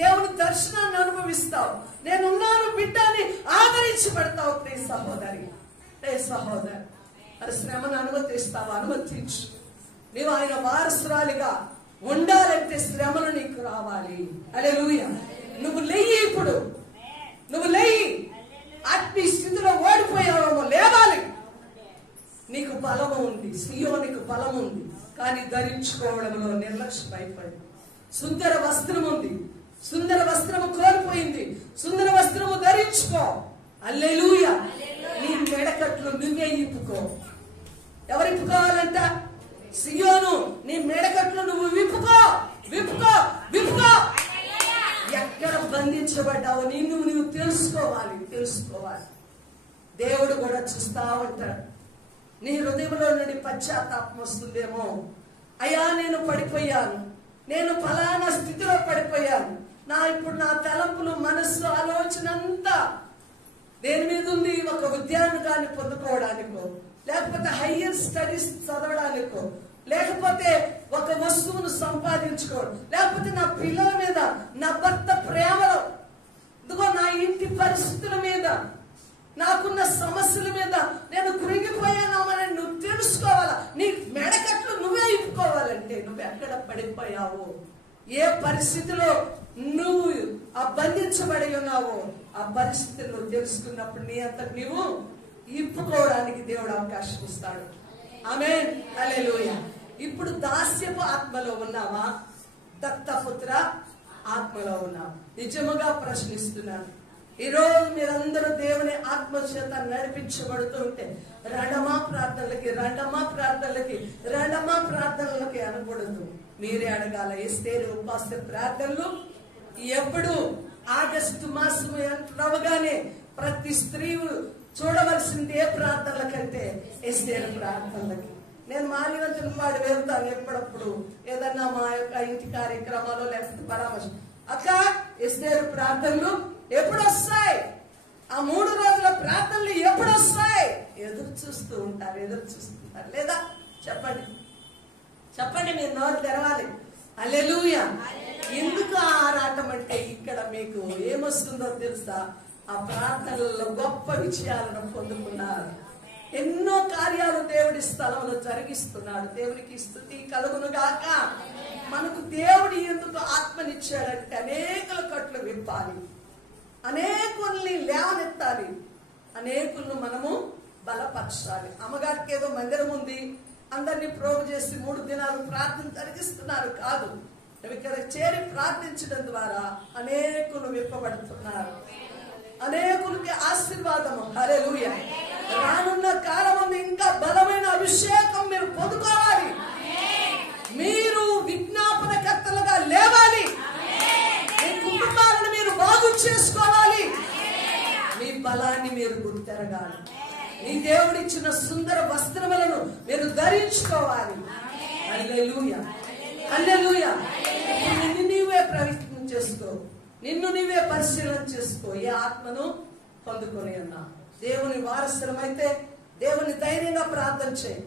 దేవుని దర్శనాన్ని అనుభవిస్తావు. నేనున్నాను బిడ్డ అని ఆదరించి పెడతావు. ప్రియ సహోదరి, ప్రియ సహోదరు, మరి శ్రమను అనుమతిస్తావు, అనుమతించు. నీవు ఆయన వారసురాలిగా ఉండాలంటే శ్రమలు నీకు రావాలి. హల్లెలూయా. నువ్వు లేయి, ఇప్పుడు నువ్వు లేయి. ఆత్మీయ స్థితిలో ఓడిపోయావేమో, లేవాలి. నీకు బలము ఉంది, సియోనికి బలము ఉంది, కానీ ధరించుకోవడంలో నిర్లక్ష్యం అయిపోయింది. సుందర వస్త్రం ఉంది, సుందర వస్త్రము కోల్పోయింది. సుందర వస్త్రము ధరించుకో. హల్లెలూయా. నీ మెడకట్లు నువ్వే ఇప్పుకో. ఎవరు ఇప్పుకోవాలంట? సియోను, నీ మెడకట్లు నువ్వు విప్పుకో, విప్పుకో, విప్పుకో. ఎక్కడ బంధించబడ్డావు నిన్ను నువ్వు తెలుసుకోవాలి. దేవుడు కూడా చూస్తా ఉంటాడు. నీ హృదయంలో నుండి పశ్చాత్తాపం వస్తుందేమో. అయ్యా, నేను పడిపోయాను, నేను ఫలానా స్థితిలో పడిపోయాను. ఇప్పుడు నా తలంపులు, మనస్సు, ఆలోచన అంతా దేని మీద ఉంది? ఒక ఉద్యోగాన్ని పొందుకోవడానికో, లేకపోతే హయ్యర్ స్టడీస్ చదవడానికో, లేకపోతే ఒక వస్తువును సంపాదించుకోవడం, లేకపోతే నా పిల్లల మీద, నా భర్త ప్రేమలో, ఇదిగో నా ఇంటి పరిస్థితుల మీద, నాకున్న సమస్యల మీద నేను కృంగిపోయానామని నువ్వు తెలుసుకోవాలా. నీ మెడకట్లు నువ్వే ఇప్పుకోవాలంటే నువ్వు ఎక్కడ పడిపోయావో, ఏ పరిస్థితిలో నువ్వు బంధించబడి ఉన్నావో ఆ పరిస్థితుల్లో తెలుసుకున్నప్పుడు నీ అంతకు నీవు ఇప్పుకోవడానికి దేవుడు అవకాశం ఇస్తాడు. ఆమేన్, హల్లెలూయా. ఇప్పుడు దాస్యపు ఆత్మలో ఉన్నావా, దత్తపుత్ర ఆత్మలో ఉన్నావా? నిజముగా ప్రశ్నిస్తున్నాను. ఈరోజు మీరందరూ దేవుని ఆత్మ చేత నడిపించబడుతూ ఉంటే రెండమా ప్రార్థనలకి అనకూడదు. మీరే అడగాల. ఎస్తేరు ఉపవాస ప్రార్థనలు ఎప్పుడు? ఆగస్టు మాసం రావగానే ప్రతి స్త్రీ చూడవలసింది ఏ ప్రార్థనల కంటే ఎస్తేరు ప్రార్థనలకి. నేను మాలివంతుని పాడు వెళ్తాను ఎప్పుడప్పుడు, ఏదన్నా మా యొక్క ఇంటి కార్యక్రమాలు లేకపోతే పరామర్శ. అక్క, ఎస్తేరు ప్రార్థనలు ఎప్పుడు వస్తాయి? ఆ 3 రోజుల ప్రార్థనలు ఎప్పుడు వస్తాయి? ఎదురు చూస్తుంటారు లేదా? చెప్పండి, మీరు నోరు తెరవాలి. హల్లెలూయా. ఎందుకు ఆరాటం అంటే ఇక్కడ మీకు ఏమొస్తుందో తెలుసా? ఆ ప్రార్థనలలో గొప్ప విజయాలను పొందుకున్నారు. ఎన్నో కార్యాలు దేవుడి స్థలంలో జరిగిస్తున్నాడు. దేవునికి స్తుతి కలుగును గాక. మనకు దేవుడు ఎందుకు ఆత్మనిచ్చాడంటే అనేకుల కట్లు విప్పాలి, అనేకుల్ని లేవనెత్తాలి, అనేకులను మనము బలపరచాలి. అమ్మగారికి ఏదో మందిరం ఉంది, అందరినీ ప్రోగు చేసి 3 దినాలు ప్రార్థన జరిగిస్తున్నారు కాదు. ఇక్కడ చేరి ప్రార్థించడం ద్వారా అనేకులు విప్పబడుతున్నారు, అనేకులకి ఆశీర్వాదము. హల్లెలూయా. రానున్న కాలం ఇంకా బలమైన అభిషేకం మీరు పొందుకోవాలి. మీరు విజ్ఞాపనకర్తలుగా లేవాలి. మీ కుటుంబాలను మీరు బాగు చేసుకోవాలి. మీ బలాన్ని మీరు గుర్తెరగాలి. నీ దేవుడిచ్చిన సుందర వస్త్రములను మీరు ధరించుకోవాలి. హల్లెలూయా, హల్లెలూయా. నిన్ను నీవే ప్రయత్నం చేసుకో, నిన్ను నీవే పరిశీలన చేసుకో. ఏ ఆత్మను పొందుకొని ఉన్నా దేవుని వారసులమైతే దేవుని ధైర్యంగా ప్రార్థన చేయి.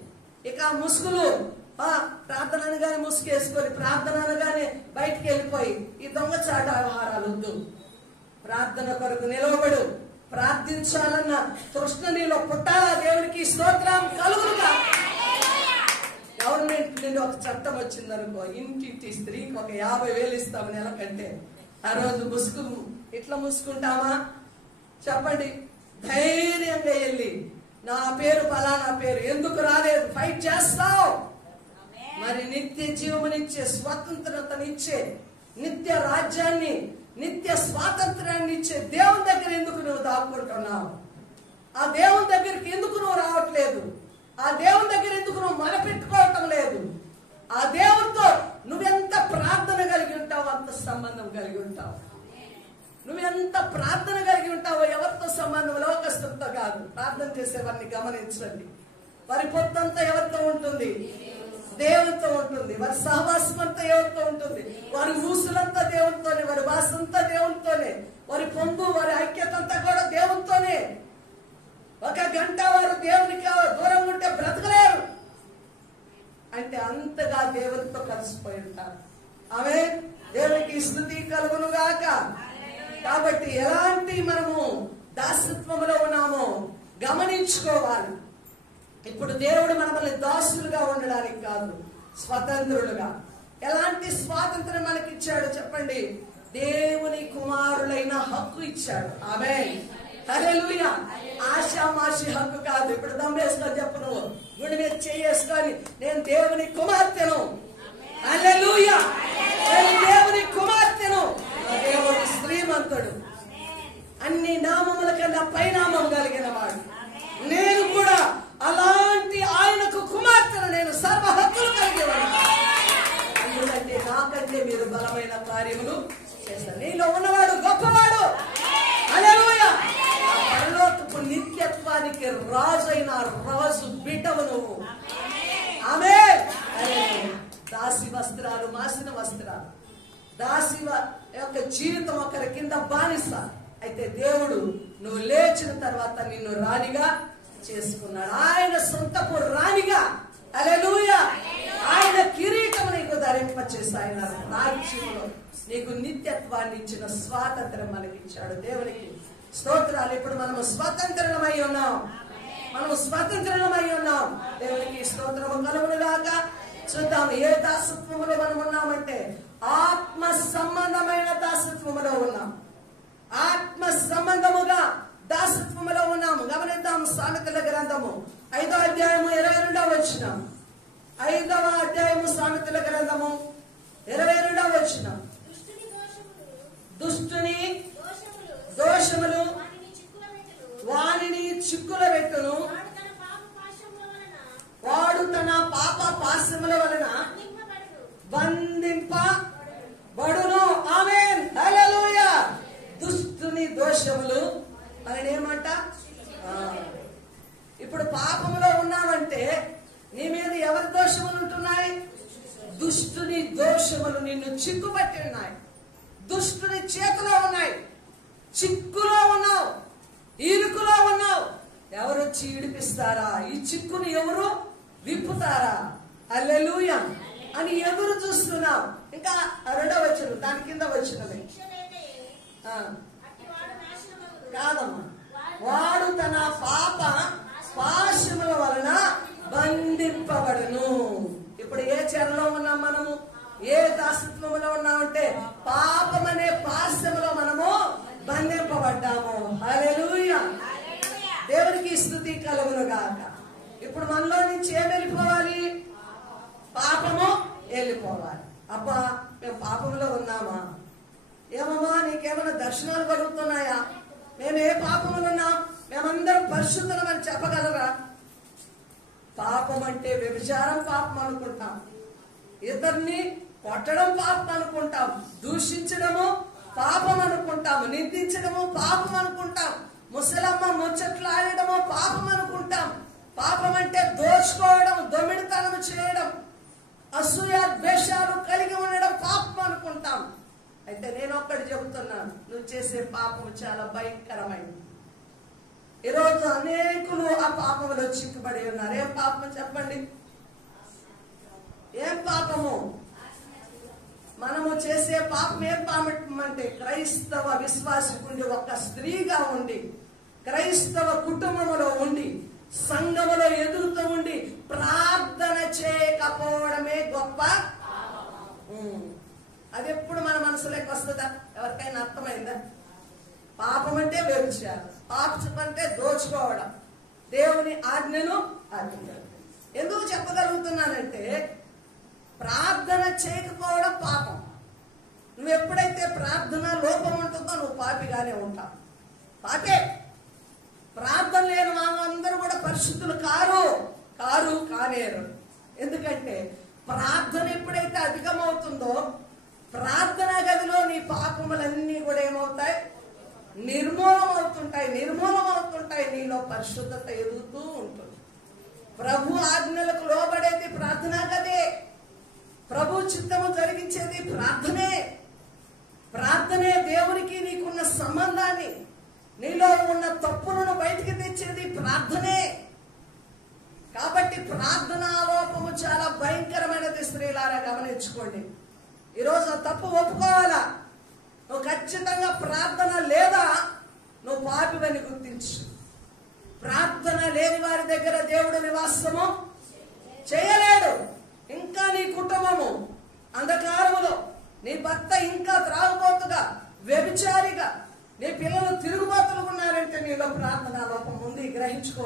ఇక ముసుగులు ప్రార్థన అనగానే ముసుగేసుకొని, ప్రార్థన అనగానే బయటికి వెళ్ళిపోయి ఈ దొంగచాట వ్యవహారాలు వద్దు. ప్రార్థన కొరకు నిలవబడు. ప్రార్థించాలన్న తృష్ణ నీలో పుట్టాలా. దేవునికి స్తోత్రం కలుగునుగా. గవర్నమెంట్ నుండి ఒక చట్టం వచ్చిందనుకో, ఇంటి స్త్రీకి ఒక 50,000 ఇస్తాము నెల కంటే. ఆ రోజు ఇట్లా ముసుకుంటామా? చెప్పండి. ధైర్యంగా వెళ్ళి నా పేరు ఫలానా పేరు ఎందుకు రాలేదు ఫైట్ చేస్తావు. మరి నిత్య జీవమునిచ్చే, స్వతంత్రతనిచ్చే, నిత్య రాజ్యాన్ని, నిత్య స్వాతంత్రాన్ని ఇచ్చే దేవుని దగ్గర ఎందుకు నువ్వు దాక్కుంటున్నావు? ఆ దేవుని దగ్గరికి ఎందుకు నువ్వు రావట్లేదు? ఆ దేవుని దగ్గర ఎందుకు నువ్వు మొరపెట్టుకోవటం లేదు? ఆ దేవునితో నువ్వెంత ప్రార్థన కలిగి ఉంటావో అంత సంబంధం కలిగి ఉంటావు. నువ్వెంత ప్రార్థన కలిగి ఉంటావో ఎవరితో సంబంధం? లోకస్తులతో కాదు. ప్రార్థన చేసేవారిని గమనించండి. వారి పొత్తంతా ఎవరితో ఉంటుంది? దేవునితో ఉంటుంది. వారి సహవాసం అంతా ఎవరితో ఉంటుంది? వారి ఊసులంతా దేవునితోనే, వారి భాష అంతా దేవునితోనే, వారి పొందు వారి ఐక్యత అంతా కూడా దేవునితోనే. ఒక గంట వారు దేవునికి దూరంగా ఉంటే బ్రతకలేరు. అంటే అంతగా దేవునితో కలిసిపోయి ఉంటారు. ఆమె దేవునికి స్తుతి కలుగును గాక. కాబట్టి ఎలాంటి మనము దాసత్వంలో ఉన్నామో గమనించుకోవాలి. ఇప్పుడు దేవుడు మనల్ని దాసులుగా ఉండడానికి కాదు, స్వతంత్రులుగా. ఎలాంటి స్వాతంత్రం మనకి ఇచ్చాడు చెప్పండి? దేవుని కుమారులైన హక్కు ఇచ్చాడు. ఆమేన్, హల్లెలూయా. ఆషామాషి హక్కు కాదు. ఇప్పుడు దమ్మేసుకొని చెప్పు, నువ్వు గుడి మీద చేసుకొని నేను దేవుని కుమార్తెను, హల్లెలూయా, నేను దేవుని కుమార్తెను. దేవుడు శ్రీమంతుడు, అన్ని నామముల కన్నా పైనామం కలిగిన వాడు. నేను కూడా అలాంటి ఆయనకు కుమార్తెను, నేను సర్వ హక్కులు కలిగేవాడు. ఎందుకంటే నాకంటే మీరు బలమైన కార్యములు చేస్తారు. నీలో ఉన్నవాడు గొప్పవాడు. హల్లెలూయా. పరలోకపు నిత్యత్వానికి రాజైన రాజు బిడ్డవు నువ్వు. ఆమేన్. దాసి వస్త్రాలు, మాసిన వస్త్రాలు, దాసి యొక్క జీవితం ఒకరి కింద బానిస. అయితే దేవుడు నువ్వు లేచిన తర్వాత నిన్ను రాణిగా చేసుకున్నాడు. ఆయన సొంతపు రాణిగా. హల్లెలూయా. ఆయన కిరీటం నీకు ధరింపచేసి ఆయన రాజ్యంలో నీకు నిత్యత్వాన్ని ఇచ్చిన స్వాతంత్రం మనకిచ్చాడు. దేవునికి స్తోత్రాలు. ఇప్పుడు మనము స్వతంత్రమై ఉన్నాం. మనము స్వతంత్రమై ఉన్నాం. దేవునికి స్తోత్రము కలుగునుగాక. చూద్దాం ఏ దాసత్వములో మనం ఉన్నామంటే ఆత్మ సంబంధమైన దాసత్వములో ఉన్నాం. ఆత్మ సంబంధముగా దాసత్వములో ఉన్నాము. గమనిద్దాం సామెతల గ్రంథము 5వ అధ్యాయము 22వ వచనం. 5వ అధ్యాయము సామెతల గ్రంథము 22వ వచనం. దుష్టుని దోషములు వానిని చిక్కుల పెట్టును, వాడు తన పాప పాశముల వలన బంధింపబడును. ఆమేన్, హల్లెలూయా. దుష్టుని దోషములు అని ఏమంట? ఇప్పుడు పాపములో ఉన్నామంటే నీ మీద ఎవరి దోషములు ఉంటున్నాయి? దుష్టుని దోషములు నిన్ను చిక్కుపట్టి ఉన్నాయి. దుష్టుని చేతిలో ఉన్నాయి. చిక్కులో ఉన్నావు, ఇరుకులో ఉన్నావు. ఎవరు వచ్చి విడిపిస్తారా? ఈ చిక్కుని ఎవరు విప్పుతారా? హల్లెలూయా అని ఎదురు చూస్తున్నావు. ఇంకా 2వ వచనం, దాని కింద వచ్చినది కాదమ్మా. వాడు తన పాప పాశముల వలన బంధింపబడును. ఇప్పుడు ఏ చెరలో ఉన్నాం మనము? ఏ దాసత్వంలో ఉన్నామంటే పాపం అనే పాశములో మనము బంధింపబడ్డాము. హల్లెలూయా. దేవునికి స్తుతి కలుగును గాక. ఇప్పుడు మనలో నుంచి ఏం వెళ్ళిపోవాలి? పాపము వెళ్ళిపోవాలి. అబ్బా మేము పాపంలో ఉన్నామా? ఏమమ్మా నీకేమైనా దర్శనాలు కలుగుతున్నాయా? మేము ఏ పాపములు ఉన్నాం? మేమందరం పరిశుద్ధులమని చెప్పగలరా? పాపం అంటే వ్యభిచారం పాపం అనుకుంటాం, ఇతరుని కొట్టడం పాపం అనుకుంటాం, దూషించడము పాపం అనుకుంటాము, నిందించడము పాపం అనుకుంటాం, ముసలమ్మ ముచ్చట్లాడడము పాపం అనుకుంటాం. పాపం అంటే దోచుకోవడం, దొమిడితనం చేయడం, అసూయ ద్వేషాలు కలిగి ఉండడం పాపం అనుకుంటాం. అయితే నేను ఒక్కటి చెబుతున్నాను, నువ్వు చేసే పాపం చాలా భయంకరమైనది. ఈరోజు అనేకులు ఆ పాపంలో చిక్కుబడి ఉన్నారు. ఏం పాపం చెప్పండి? ఏం పాపము? మనము చేసే పాపం ఏం పాపం అంటే క్రైస్తవ విశ్వాసకుండి ఒక స్త్రీగా ఉండి, క్రైస్తవ కుటుంబంలో ఉండి, సంఘములో ఎదుగుతూ ఉండి ప్రార్థన చేయకపోవడమే గొప్ప. అది ఎప్పుడు మన మనసులోకి వస్తుందా? ఎవరికైనా అర్థమైందా? పాపం అంటే వ్యభిచారం, పాపం అంటే దోచుకోవడం, దేవుని ఆజ్ఞను ఆజ్ఞించడం. ఎందుకు చెప్పగలుగుతున్నానంటే ప్రార్థన చేయకపోవడం పాపం. నువ్వు ఎప్పుడైతే ప్రార్థన లోపం ఉంటుందో నువ్వు పాపిగానే ఉంటావు. పాపే. ప్రార్థన ఎప్పుడైతే అధికమవుతుందో ప్రార్థనా గదిలో నీ పాపములన్నీ కూడా ఏమవుతాయి? నిర్మూలమవుతుంటాయి. నీలో పరిశుద్ధత ఎదుగుతూ ఉంటుంది. ప్రభు ఆజ్ఞలకు లోబడేది ప్రార్థనా గదే. ప్రభు చిత్తము జరిగించేది ప్రార్థనే దేవునికి నీకున్న సంబంధాన్ని, నీలో ఉన్న తప్పులను బయటికి తెచ్చేది ప్రార్థనే. కాబట్టి ప్రార్థనా లోపము చాలా భయంకరమైనది. స్త్రీలారా గమనించుకోండి. ఈరోజు ఆ తప్పు ఒప్పుకోవాలా? నువ్వు ఖచ్చితంగా ప్రార్థన లేదా నువ్వు పాపివని గుర్తించు. ప్రార్థన లేని వారి దగ్గర దేవుడు నివాసము చేయలేడు. ఇంకా నీ కుటుంబము అంధకారములో, నీ భర్త ఇంకా త్రాగుబోతుగా, వ్యభిచారిగా, నీ పిల్లలు తిరుగుబాతులు ఉన్నారంటే నీలో ప్రార్థనా లోపం ఉంది. గ్రహించుకో.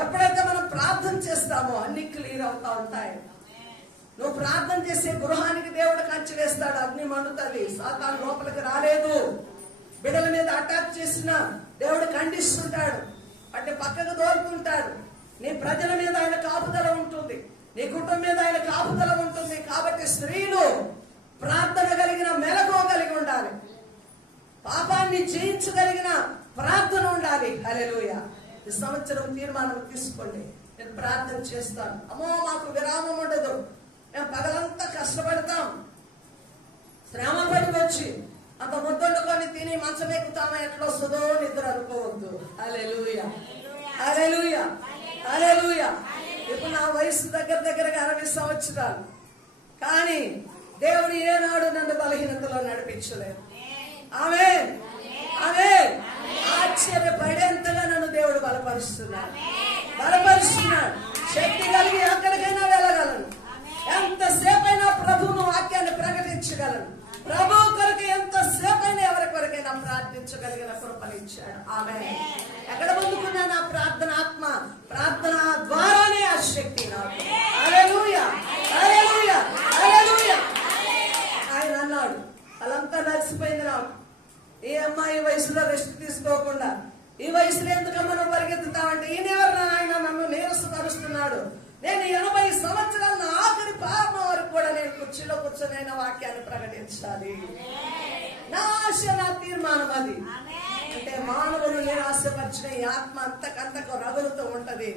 ఎప్పుడైతే మనం ప్రార్థన చేస్తామో అన్ని క్లియర్ అవుతా ఉంటాయి. నువ్వు ప్రార్థన చేసే గృహానికి దేవుడు కంచె వేస్తాడు. అగ్ని మండుతుంది. సాతాను లోపలికి రాలేదు. బిడ్డల మీద అటాక్ చేసిన దేవుడు ఖండిస్తుంటాడు. అంటే పక్కకు దోరుతుంటాడు. నీ ప్రజల మీద ఆయన కాపుదల ఉంటుంది. నీ కుటుంబం మీద ఆయన కాపుదల ఉంటుంది. కాబట్టి స్త్రీలు ప్రార్థన కలిగిన మెలకువ కలిగి ఉండాలి. పాపాన్ని జయించగలిగిన ప్రార్థన ఉండాలి. హల్లెలూయా. ఈ సంవత్సరం తీర్మానం తీసుకోండి. నేను ప్రార్థన చేస్తాను. అమ్మో మాకు విరామం ఉండదు. మేము పగలంతా కష్టపడతాం. శ్రమ పడి వచ్చి అంత ముద్దొండుకొని తిని మంచం ఎక్కుతామా ఎట్లా వస్తుందో నిద్ర అనుకోవద్దు. హల్లెలూయా. ఇప్పుడు నా వయసు దగ్గరగా 60 సంవత్సరాలు. కానీ దేవుడు ఏనాడు నన్ను బలహీనతలో నడిపించలేదు. ఆమేన్. ఆశ్చర్యపడేంతగా నన్ను దేవుడు బలపరుస్తున్నాడు. శక్తి కలిగి ఎక్కడికైనా వెళ్ళగలను. ఎంతసేపైనా ప్రభువును వాక్యాన్ని ప్రకటించగలను. ప్రభు కొరకు ఎంతసేపైనా ఎవరి కొరకైనా ప్రార్థించగలిగిన కృపనిచ్చాడు. ఆమేన్. ఎక్కడ పొందుకున్నా నా ప్రార్థన ఆత్మ, ప్రార్థన ద్వారానే ఆ శక్తి నాకు. హల్లెలూయా. ఆయన అన్నాడు, వాళ్ళంతా నడిచిపోయింది నాకు. ఈ అమ్మాయి వయసులో రెస్ట్ తీసుకోకుండా ఈ వయసులో ఎందుకమ్మా నువ్వు పరిగెత్తుతావంటే ఈయనెవరు ఆయన నన్ను నీరసపరుస్తున్నాడు. నేను 80 సంవత్సరాల నా ఆఖరి పాపం వరకు కూడా నేను కుర్చీలో కూర్చొని వాక్యాన్ని ప్రకటించాలి. నా ఆశ, నా తీర్మానం అది. అంటే మానవులు నిరాశపరిచిన ఈ ఆత్మ అంతకంతకు రగులుతూ ఉంటది.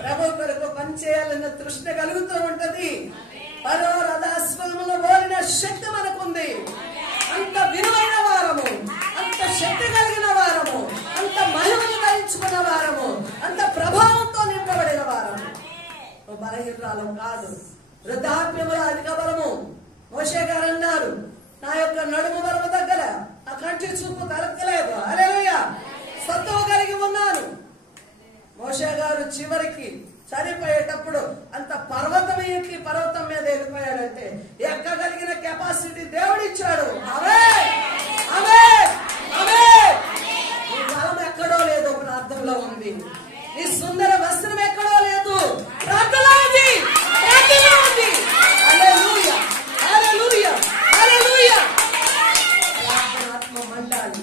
ప్రభు కొరకు పనిచేయాలన్న తృష్ణ కలుగుతూ ఉంటది. పరో రథాశ్వములో ఓలిన శక్తి మనకుంది. అంత విలువైన వారము, అంత శక్తి కలిగిన వారము, అంత మహిమను ధరించుకున్న వారము, అంత ప్రభావంతో నింపబడిన వారము. బలహీనరాలు కాదు. వృద్ధాప్యముల అధిక బలము. మోషే గారు అన్నారు, నా యొక్క నడుము బలము దగ్గర నా కంటి చూపు తలెత్తలేదు. హల్లెలూయా. సత్తువ కలిగి ఉన్నాను. మోషే గారు చివరికి చనిపోయేటప్పుడు అంత పర్వతం ఎక్కి పర్వతం మీద వెళ్ళిపోయాడంటే ఎక్కగలిగిన కెపాసిటీ దేవుడిచ్చాడు. నీ బలం ఎక్కడో లేదు, ప్రార్థనలో ఉంది. నీ సుందర వస్త్రం ఎక్కడో లేదు, ప్రార్థనలో ఉంది. ప్రార్థనాత్మ మండాలి.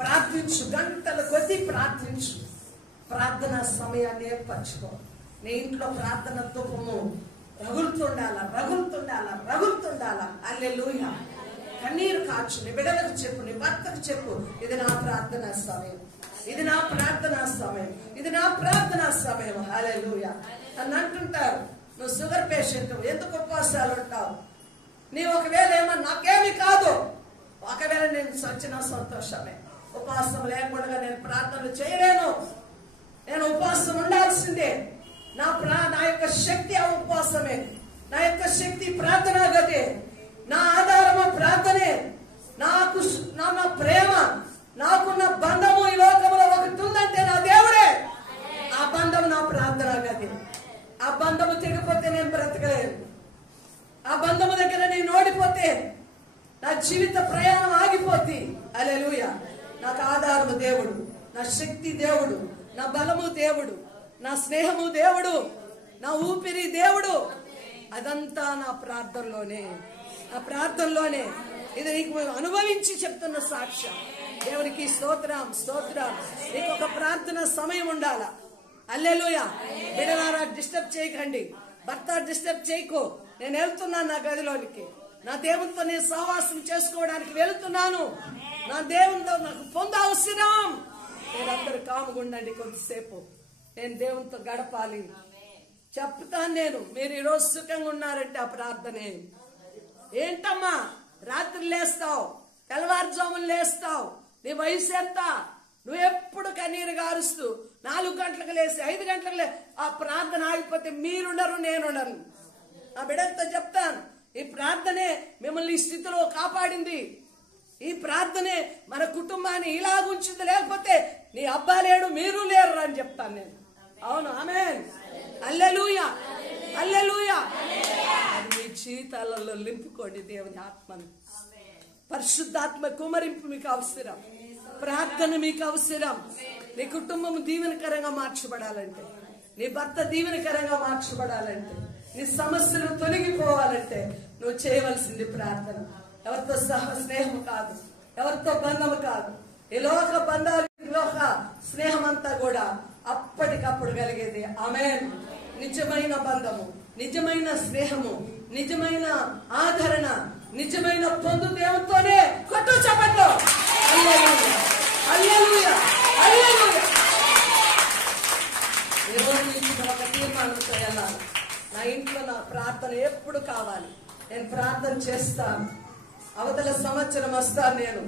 ప్రార్థించు, గంటల కొద్ది ప్రార్థించు. ప్రార్థన సమయాన్ని ఏర్పరచుకో. నీ ఇంట్లో ప్రార్థన ధూపము రగులుతుండాలా. హల్లెలూయా. కన్నీరు కాచు. నీ బిడ్డలకు చెప్పు, నీ భర్తకు చెప్పు, ఇది నా ప్రార్థనా సమయం, ఇది నా ప్రార్థనా సమయం. హల్లెలూయా. అని అంటుంటారు, నువ్వు షుగర్ పేషెంట్, ఎందుకు ఉపవాసాలు ఉంటావు? నీ ఒకవేళ ఏమన్నా నాకేమి కాదు, ఒకవేళ నేను సచ్చిన సంతోషమే. ఉపవాసం లేకుండా నేను ప్రార్థనలు చేయలేను. నేను ఉపవాసం ఉండాల్సిందే. నా యొక్క శక్తి ఆ ఉపవాసమే. నా యొక్క శక్తి ప్రార్థనా గదే. నా ఆధారము ప్రార్థనే. నా ప్రేమ, నాకున్న బంధము ఈ లోకంలో ఒకటి ఉందంటే నా దేవుడే. ఆ బంధం నా ప్రార్థనా గది. ఆ బంధము తెగిపోతే నేను బ్రతకలేను. ఆ బంధము దగ్గర నేను ఓడిపోతే నా జీవిత ప్రయాణం ఆగిపోద్ది. హల్లెలూయా. నాకు ఆధారము దేవుడు, నా శక్తి దేవుడు, నా బలము దేవుడు, నా స్నేహము దేవుడు, నా ఊపిరి దేవుడు. అదంతా నా ప్రార్థనలోనే. ఇది నీకు అనుభవించి చెప్తున్న సాక్ష్యం. దేవునికి స్తోత్రం. నీకు ఒక ప్రార్థన సమయం ఉండాలా. హల్లెలూయా. బిడ్డలారా డిస్టర్బ్ చేయకండి. భర్త డిస్టర్బ్ చేయకు, నేను వెళ్తున్నాను నా గదిలోనికి, నా దేవునితో నేను సహవాసం చేసుకోవడానికి వెళ్తున్నాను, నా దేవునితో నాకు పొంద అవసరం. మీరందరూ కాముగుండండి, కొద్దిసేపు నేను దేవునితో గడపాలి చెప్తాను. నేను మీరు ఈరోజు సుఖంగా ఉన్నారంటే ఆ ప్రార్థనే. ఏంటమ్మా రాత్రి లేస్తావు, తెల్లవారుజాములు లేస్తావు, నీ వయసు ఎంత, నువ్వు ఎప్పుడు కన్నీరు గారుస్తూ 4 గంటలకు లేసి 5 గంటలకు లే, ఆ ప్రార్థన ఆగిపోతే మీరుండరు, నేనుండను. ఆ బిడ్డలతో చెప్తాను, ఈ ప్రార్థనే మిమ్మల్ని ఈ స్థితిలో కాపాడింది, ఈ ప్రార్థనే మన కుటుంబాన్ని ఇలా ఉంచింది, లేకపోతే నీ అబ్బా లేడు మీరు లేరు అని చెప్తాను నేను. అవును, ఆమేన్, హల్లెలూయా, హల్లెలూయా. అది మీ జీవితాలలో నింపుకోండి దేవుని ఆత్మను. పరిశుద్ధాత్మ కుమరింపు మీకు అవసరం, ప్రార్థన మీకు అవసరం. నీ కుటుంబం దీవెనకరంగా మార్చబడాలంటే, నీ భర్త దీవెనకరంగా మార్చబడాలంటే, నీ సమస్యలు తొలగిపోవాలంటే నువ్వు చేయవలసింది ప్రార్థన. ఎవరితో స్నేహం కాదు, ఎవరితో బంధము కాదు. ఈ లోక బంధాలు, లోక స్నేహం అంతా కూడా అప్పటికప్పుడు కలిగేది. ఆమేన్. నిజమైన బంధము, నిజమైన స్నేహము, నిజమైన ఆదరణ, నిజమైన పొందు దేవునితోనే. కొట్టు చప్పట్లు. హల్లెలూయా, హల్లెలూయా, హల్లెలూయా. ఈ రోజు నుంచి ఒక తీర్మానంతో వెళ్ళాలి. నా ఇంట్లో నా ప్రార్థన ఎప్పుడు కావాలి, నేను ప్రార్థన చేస్తాను. అవతల సంవత్సరం వస్తాను, నేను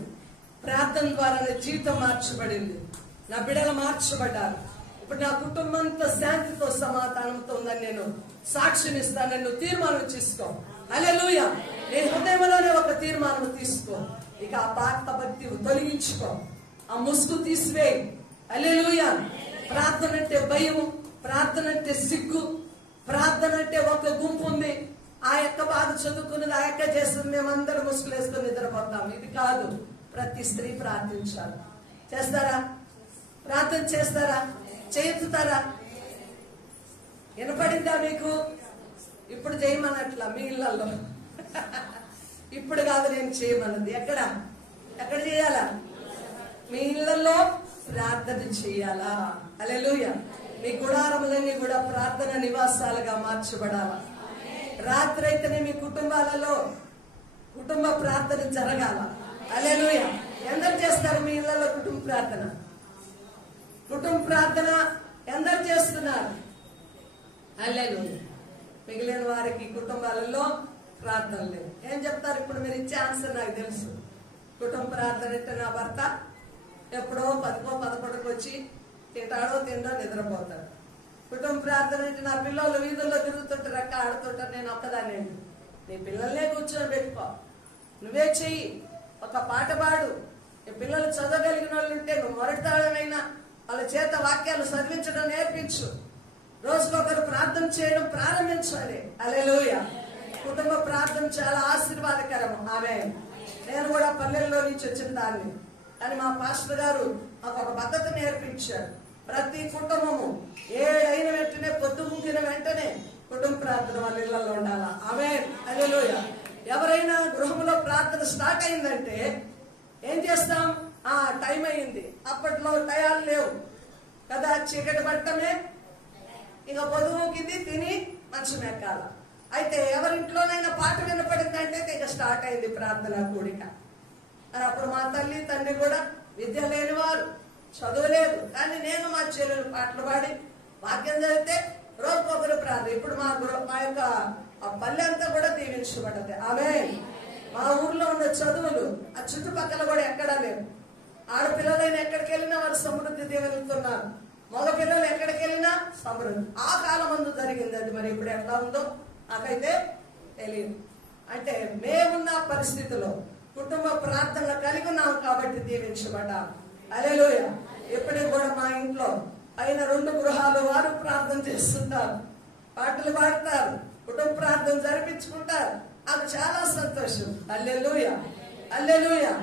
ప్రార్థన ద్వారా నా జీవితం మార్చబడింది, నా బిడ్డలు మార్చబడ్డారు. ఇప్పుడు నా కుటుంబంతో శాంతితో సమాధానంతో ఉందని నేను సాక్ష్యమిస్తాను. నువ్వు తీర్మానం తీసుకో. హల్లెలూయా. నీ హృదయంలోనే ఒక తీర్మానం తీసుకో. ఇక ఆ పాత భక్తి తొలగించుకో, ఆ ముసుగు తీసివేయి. హల్లెలూయా. ప్రార్థన అంటే భయము, ప్రార్థన అంటే సిగ్గు, ప్రార్థన అంటే ఒక గుంపు ఉంది, ఆ యొక్క బాధ చదువుకున్నది, ఆ యొక్క చేస్తుంది, మేమందరం ముసుగులు వేసుకొని నిద్రపోతాం. ఇది కాదు. ప్రతి స్త్రీ ప్రార్థించాలి. చేస్తారా? ప్రార్థన చేస్తారా? చేయుతారా? వినపడిందా మీకు? ఇప్పుడు చేయమన్నట్లా మీ ఇళ్లలో. ఇప్పుడు కాదు నేను చేయమన్నది. ఎక్కడ చేయాలా? మీ ఇళ్లలో ప్రార్థన చేయాలా? హల్లెలూయా. మీ గుడారములన్నీ కూడా ప్రార్థన నివాసాలుగా మార్చబడాలా. రాత్రి అయితేనే మీ కుటుంబాలలో కుటుంబ ప్రార్థన జరగాల. హల్లెలూయా. ఎందరు చేస్తారు మీ ఇళ్లలో కుటుంబ ప్రార్థన? కుటుంబ ప్రార్థన ఎందరు చేస్తున్నారు? హల్లెలూయా. మిగిలిన వారికి కుటుంబాలలో ప్రార్థన లేదు. ఏం చెప్తారు? ఇప్పుడు మీరు ఇచ్చే ఆన్సర్ నాకు తెలుసు. కుటుంబ ప్రార్థన అంటే నా భర్త ఎప్పుడో 10కో 11కో వచ్చి తింటాడో తిండో నిద్రపోతాడు. కుటుంబ ప్రార్థన అంటే నా పిల్లలు వీధుల్లో తిరుగుతుంటారు, అక్క ఆడుతుంటారు, నేను ఒక్కదాన్ని. నీ పిల్లల్నే కూర్చొని పెట్టుకో, నువ్వే చెయ్యి, ఒక పాట పాడు. నీ పిల్లలు చదవగలిగిన వాళ్ళు ఉంటే నువ్వు మొరటాడమైనా వాళ్ళ చేత వాక్యాలు చదివించడం నేర్పించు. రోజుకొకరు ప్రార్థన చేయడం ప్రారంభించాలి. హల్లెలూయా. కుటుంబ ప్రార్థన చాలా ఆశీర్వాదకరం. ఆమేన్. నేను కూడా పల్లెల్లో నుంచి వచ్చిన దాన్ని, కానీ మా పాస్టర్ గారు మాకు ఒక పద్ధతి నేర్పించారు. ప్రతి కుటుంబము 7 అయిన వెంటనే, పొద్దు ముగిన వెంటనే కుటుంబ ప్రార్థన వాళ్ళ ఇళ్లలో ఉండాలా. ఆమేన్. హల్లెలూయా. ఎవరైనా గృహంలో ప్రార్థన స్టార్ట్ అయిందంటే ఏం చేస్తాం? టైం అయింది. అప్పట్లో టయాలు లేవు కదా, చీకటి పట్టమే, ఇక పొదువుకింది, తిని మంచం ఎక్కాల. అయితే ఎవరింట్లోనైనా పాట వినపడిందంటే ఇక స్టార్ట్ అయింది ప్రార్థన కూడిక. అప్పుడు మా తల్లి తండ్రి కూడా విద్య లేని వారు, చదువులేదు, కానీ నేను మా చెల్లెలు పాటలు పాడి వాక్యం చదివితే రోజుకొకరు ప్రార్థన. ఇప్పుడు మా యొక్క పల్లె అంతా కూడా దీవించబడ్డది. ఆమేన్. మా ఊర్లో ఉన్న చదువులు ఆ చుట్టుపక్కల కూడా ఎక్కడా లేవు. ఆడపిల్లలైనా ఎక్కడికి వెళ్ళినా వారు సమృద్ధి దీవెలుతున్నారు, మగ పిల్లలు ఎక్కడికి వెళ్ళినా సమృద్ధి. ఆ కాలం ముందు జరిగింది అది. మరి ఇప్పుడు ఎట్లా ఉందో నాకైతే తెలియదు. అంటే మేమున్న పరిస్థితిలో కుటుంబ ప్రార్థనలు కలిగి ఉన్నాం కాబట్టి దీవించబడ్డాం. హల్లెలూయా. ఎప్పటికి కూడా మా ఇంట్లో అయిన 2 గృహాలు వారు ప్రార్థన చేస్తుంటారు, పాటలు పాడతారు, కుటుంబ ప్రార్థన జరిపించుకుంటారు. నాకు చాలా సంతోషం. హల్లెలూయా, హల్లెలూయా.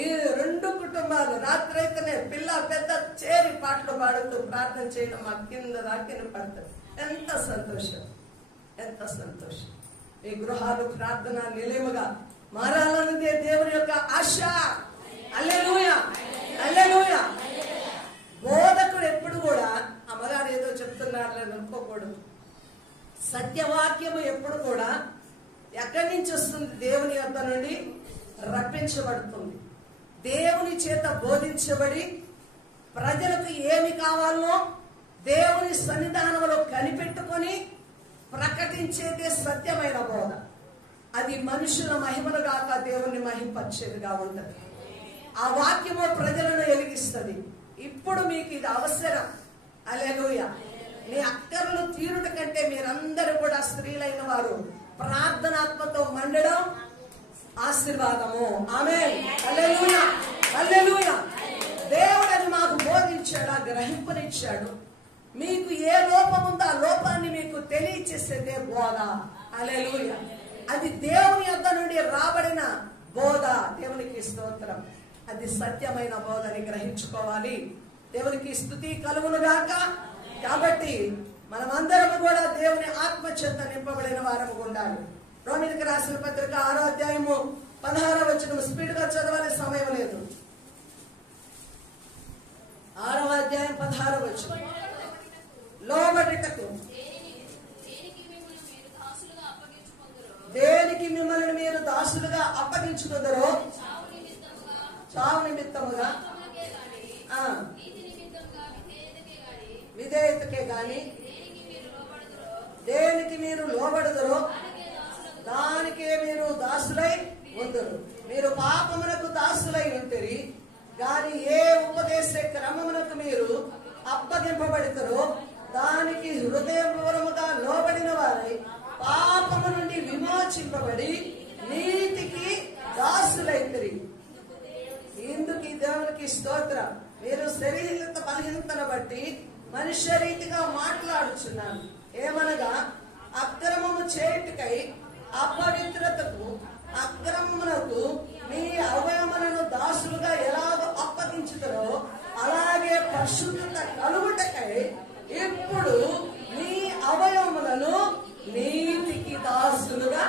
ఈ 2 కుటుంబాలు రాత్రి అయితేనే పిల్ల పెద్ద చేరి పాటలు పాడుతూ ప్రార్థన చేయడం మా కింద దాకిన పడుతుంది. ఎంత సంతోషం, ఎంత సంతోషం. ఈ గృహాలు ప్రార్థన నిలయముగా మారాలన్నదే దేవుని యొక్క ఆశ. హల్లెలూయా, హల్లెలూయా. బోధకుడు ఎప్పుడు కూడా అమ్మగారు ఏదో చెప్తున్నారు అనుకోకూడదు. సత్య వాక్యము ఎప్పుడు కూడా ఎక్కడి నుంచి వస్తుంది? దేవుని యొద్ద నుండి రప్పించబడుతుంది. దేవుని చేత బోధించబడి ప్రజలకు ఏమి కావాలో దేవుని సన్నిధానంలో కనిపెట్టుకొని ప్రకటించేదే సత్యమైన బోధ. అది మనుషుల మహిమను గాక దేవుని మహిమపరిచేదిగా ఉంటుంది. ఆ వాక్యము ప్రజలను వెలిగిస్తుంది. ఇప్పుడు మీకు ఇది అవసరం. హల్లెలూయా. మీ అక్కర్లు తీరుట కంటే మీరందరూ కూడా స్త్రీలైన వారు ప్రార్థనాత్మతో మండడం ఆశీర్వాదము. ఆమేన్. హల్లెలూయా, హల్లెలూయా. దేవుడు అది మాకు బోధించాడు, ఆ గ్రహింపునిచ్చాడు. మీకు ఏ లోపం ఉందో ఆ లోపాన్ని మీకు తెలియచేసేదే బోధ. హల్లెలూయా. అది దేవుని యొద్ద నుండి రాబడిన బోధ. దేవునికి స్తోత్రం. అది సత్యమైన బోధని గ్రహించుకోవాలి. దేవునికి స్తుతి కలుగును గాక. కాబట్టి మనమందరం కూడా దేవుని ఆత్మచేత నింపబడిన వారము ఉండాలి. రోమీయులకు రాసిన పత్రిక 6వ అధ్యాయము 16వ వచనం స్పీడ్ గా చదవాలి, సమయం లేదు. 6వ అధ్యాయం 16వ వచనం. లోబడుటకు దేనికి మిమ్మల్ని మీరు దాసులుగా అప్పగించుకుందరో చావు నిమిత్తముగా విధేయతకే గాని దేనికి మీరు లోబడుదరో దానికే మీరు దాసులై ఉందరు. మీరు పాపమునకు దాసులై ఉంటరి గాని ఏ ఉపదేశ క్రమమునకు మీరు అప్పగింపబడతారో దానికి హృదయపూర్వముగా లోబడిన వారై పాపము నుండి విమోచింపబడి నీతికి దాసులైతరి. ఇందుకు దేవునికి స్తోత్రం. మీరు శరీర బలహీనతను బట్టి మనుష్య రీతిగా మాట్లాడుచున్నాను. ఏమనగా అక్రమము చేయుటకై అపవిత్రతకు అక్రమమునకు మీ అవయవములను దాసులుగా ఎలాగో అప్పగించుతారో అలాగే పరిశుద్ధత కలుగుటకై ఇప్పుడు మీ అవయవములను నీతికి దాసులుగా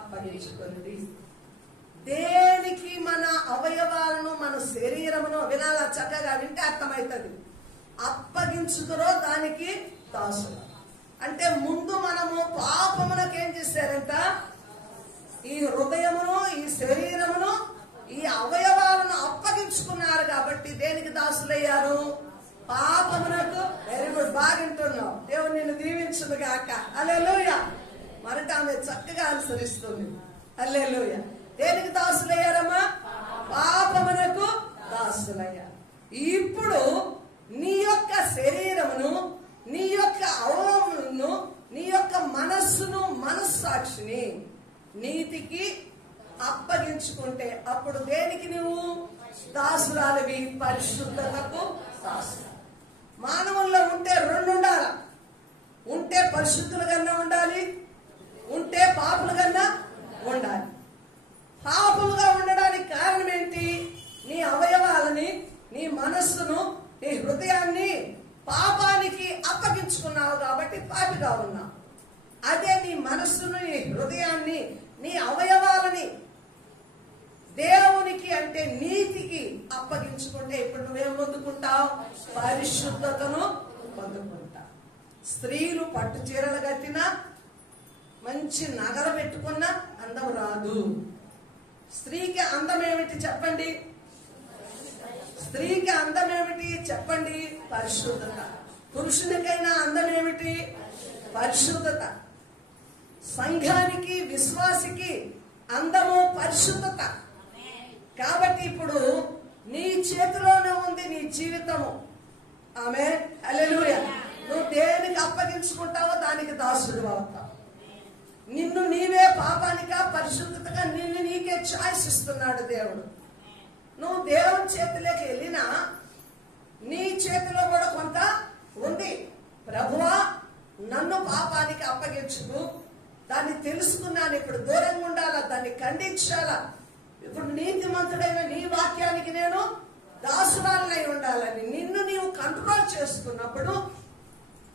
అప్పగించుకోండి. దేనికి మన అవయవాలను మన శరీరమును వినాలా? చక్కగా వింటే అర్థమవుతుంది. అప్పగించుకురో దానికి దాసులు అంటే ముందు మనము పాపమునకు ఏం చేశారంట? ఈ హృదయమును, ఈ శరీరమును, ఈ అవయవాలను అప్పగించుకున్నారు. కాబట్టి దేనికి దాసులయ్యారు? పాపమునకు. వెరీ గుడ్, బాగుంటున్నావు. దేవుడు నిన్ను దీవించును గాక. హల్లెలూయా. మరట ఆమె చక్కగా అనుసరిస్తుంది. హల్లెలూయా. దేనికి దాసులయ్యారమ్మా? పాపమునకు దాసులయ్యారు. ఇప్పుడు నీ యొక్క శరీరమును, నీ యొక్క అవయవములను, నీ యొక్క మనస్సును, మనస్సాక్షిని నీతికి అప్పగించుకుంటే అప్పుడు దేనికి నువ్వు దాసురాలివి? పరిశుద్ధతకు దాసురాలు. మానవుల్లో ఉంటే రెండు ఉండాల. ఉంటే పరిశుద్ధుల కన్నా ఉండాలి, ఉంటే పాపుల కన్నా ఉండాలి. పాపులుగా ఉండడానికి కారణం ఏంటి? నీ అవయవాలని, నీ మనస్సును, నీ హృదయాన్ని పాపానికి అప్పగించుకున్నావు కాబట్టి పాపిగా ఉన్నావు. అదే నీ మనస్సును, నీ హృదయాన్ని, నీ అవయవాలని దేవునికి అంటే నీతికి అప్పగించుకుంటే ఇప్పుడు నువ్వేం పొందుకుంటావు? పరిశుద్ధతను పొందుకుంటావు. స్త్రీలు పట్టు చీరలు కట్టినా, మంచి నగర పెట్టుకున్నా అందం రాదు. స్త్రీకి అందం ఏమిటి చెప్పండి? స్త్రీకి అందం ఏమిటి చెప్పండి? పరిశుద్ధత. పురుషునికైనా అందం ఏమిటి? పరిశుద్ధత. సంఘానికి, విశ్వాసికి అందము పరిశుద్ధత. కాబట్టి ఇప్పుడు నీ చేతిలోనే ఉంది నీ జీవితము. ఆమేన్. హల్లెలూయా. నువ్వు దేనికి అప్పగించుకుంటావో దానికి దాసుడు అవుతావు. నిన్ను నీవే పాపానికా పరిశుద్ధతగా నిన్ను నీకే చాయిస్ ఇస్తున్నాడు దేవుడు. నువ్వు దేవుని చేతిలోకి వెళ్ళినా నీ చేతిలో కూడా కొంత ఉంది. ప్రభువా, నన్ను పాపానికి అప్పగించుకు, దాన్ని తెలుసుకున్నాను, ఇప్పుడు దూరంగా ఉండాలా, దాన్ని ఖండించాలా, ఇప్పుడు నీతిమంతుడైన నీ వాక్యానికి నేను దాసురాలనై ఉండాలని నిన్ను నీవు కంట్రోల్ చేసుకున్నప్పుడు,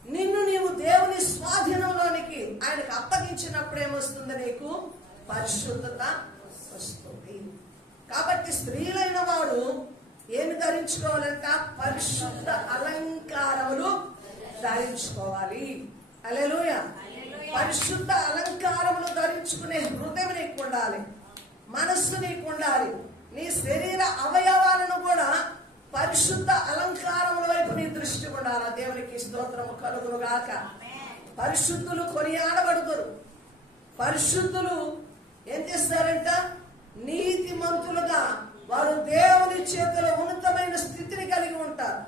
నిన్ను నీవు దేవుని స్వాధీనంలోనికి ఆయనకు అప్పగించినప్పుడు ఏమొస్తుంది? నీకు పరిశుద్ధత వస్తుంది. కాబట్టి స్త్రీలైన వాడు ఏమి ధరించుకోవాలంట? పరిశుద్ధ అలంకారములు ధరించుకోవాలి. హల్లెలూయా. పరిశుద్ధ అలంకారములు ధరించుకునే హృదయం నీకు ఉండాలి, మనస్సు నీకు ఉండాలి. నీ శరీర అవయవాలను కూడా పరిశుద్ధ అలంకారముల వైపు నీ దృష్టి ఉండాలి. దేవునికి స్తోత్రము కలుగును గాక. పరిశుద్ధులు కొనియాడబడుతారు. పరిశుద్ధులు ఏం చేస్తారంట? నీతిమంతులుగా వారు దేవుని చేతిలో ఉన్నతమైన స్థితిని కలిగి ఉంటారు.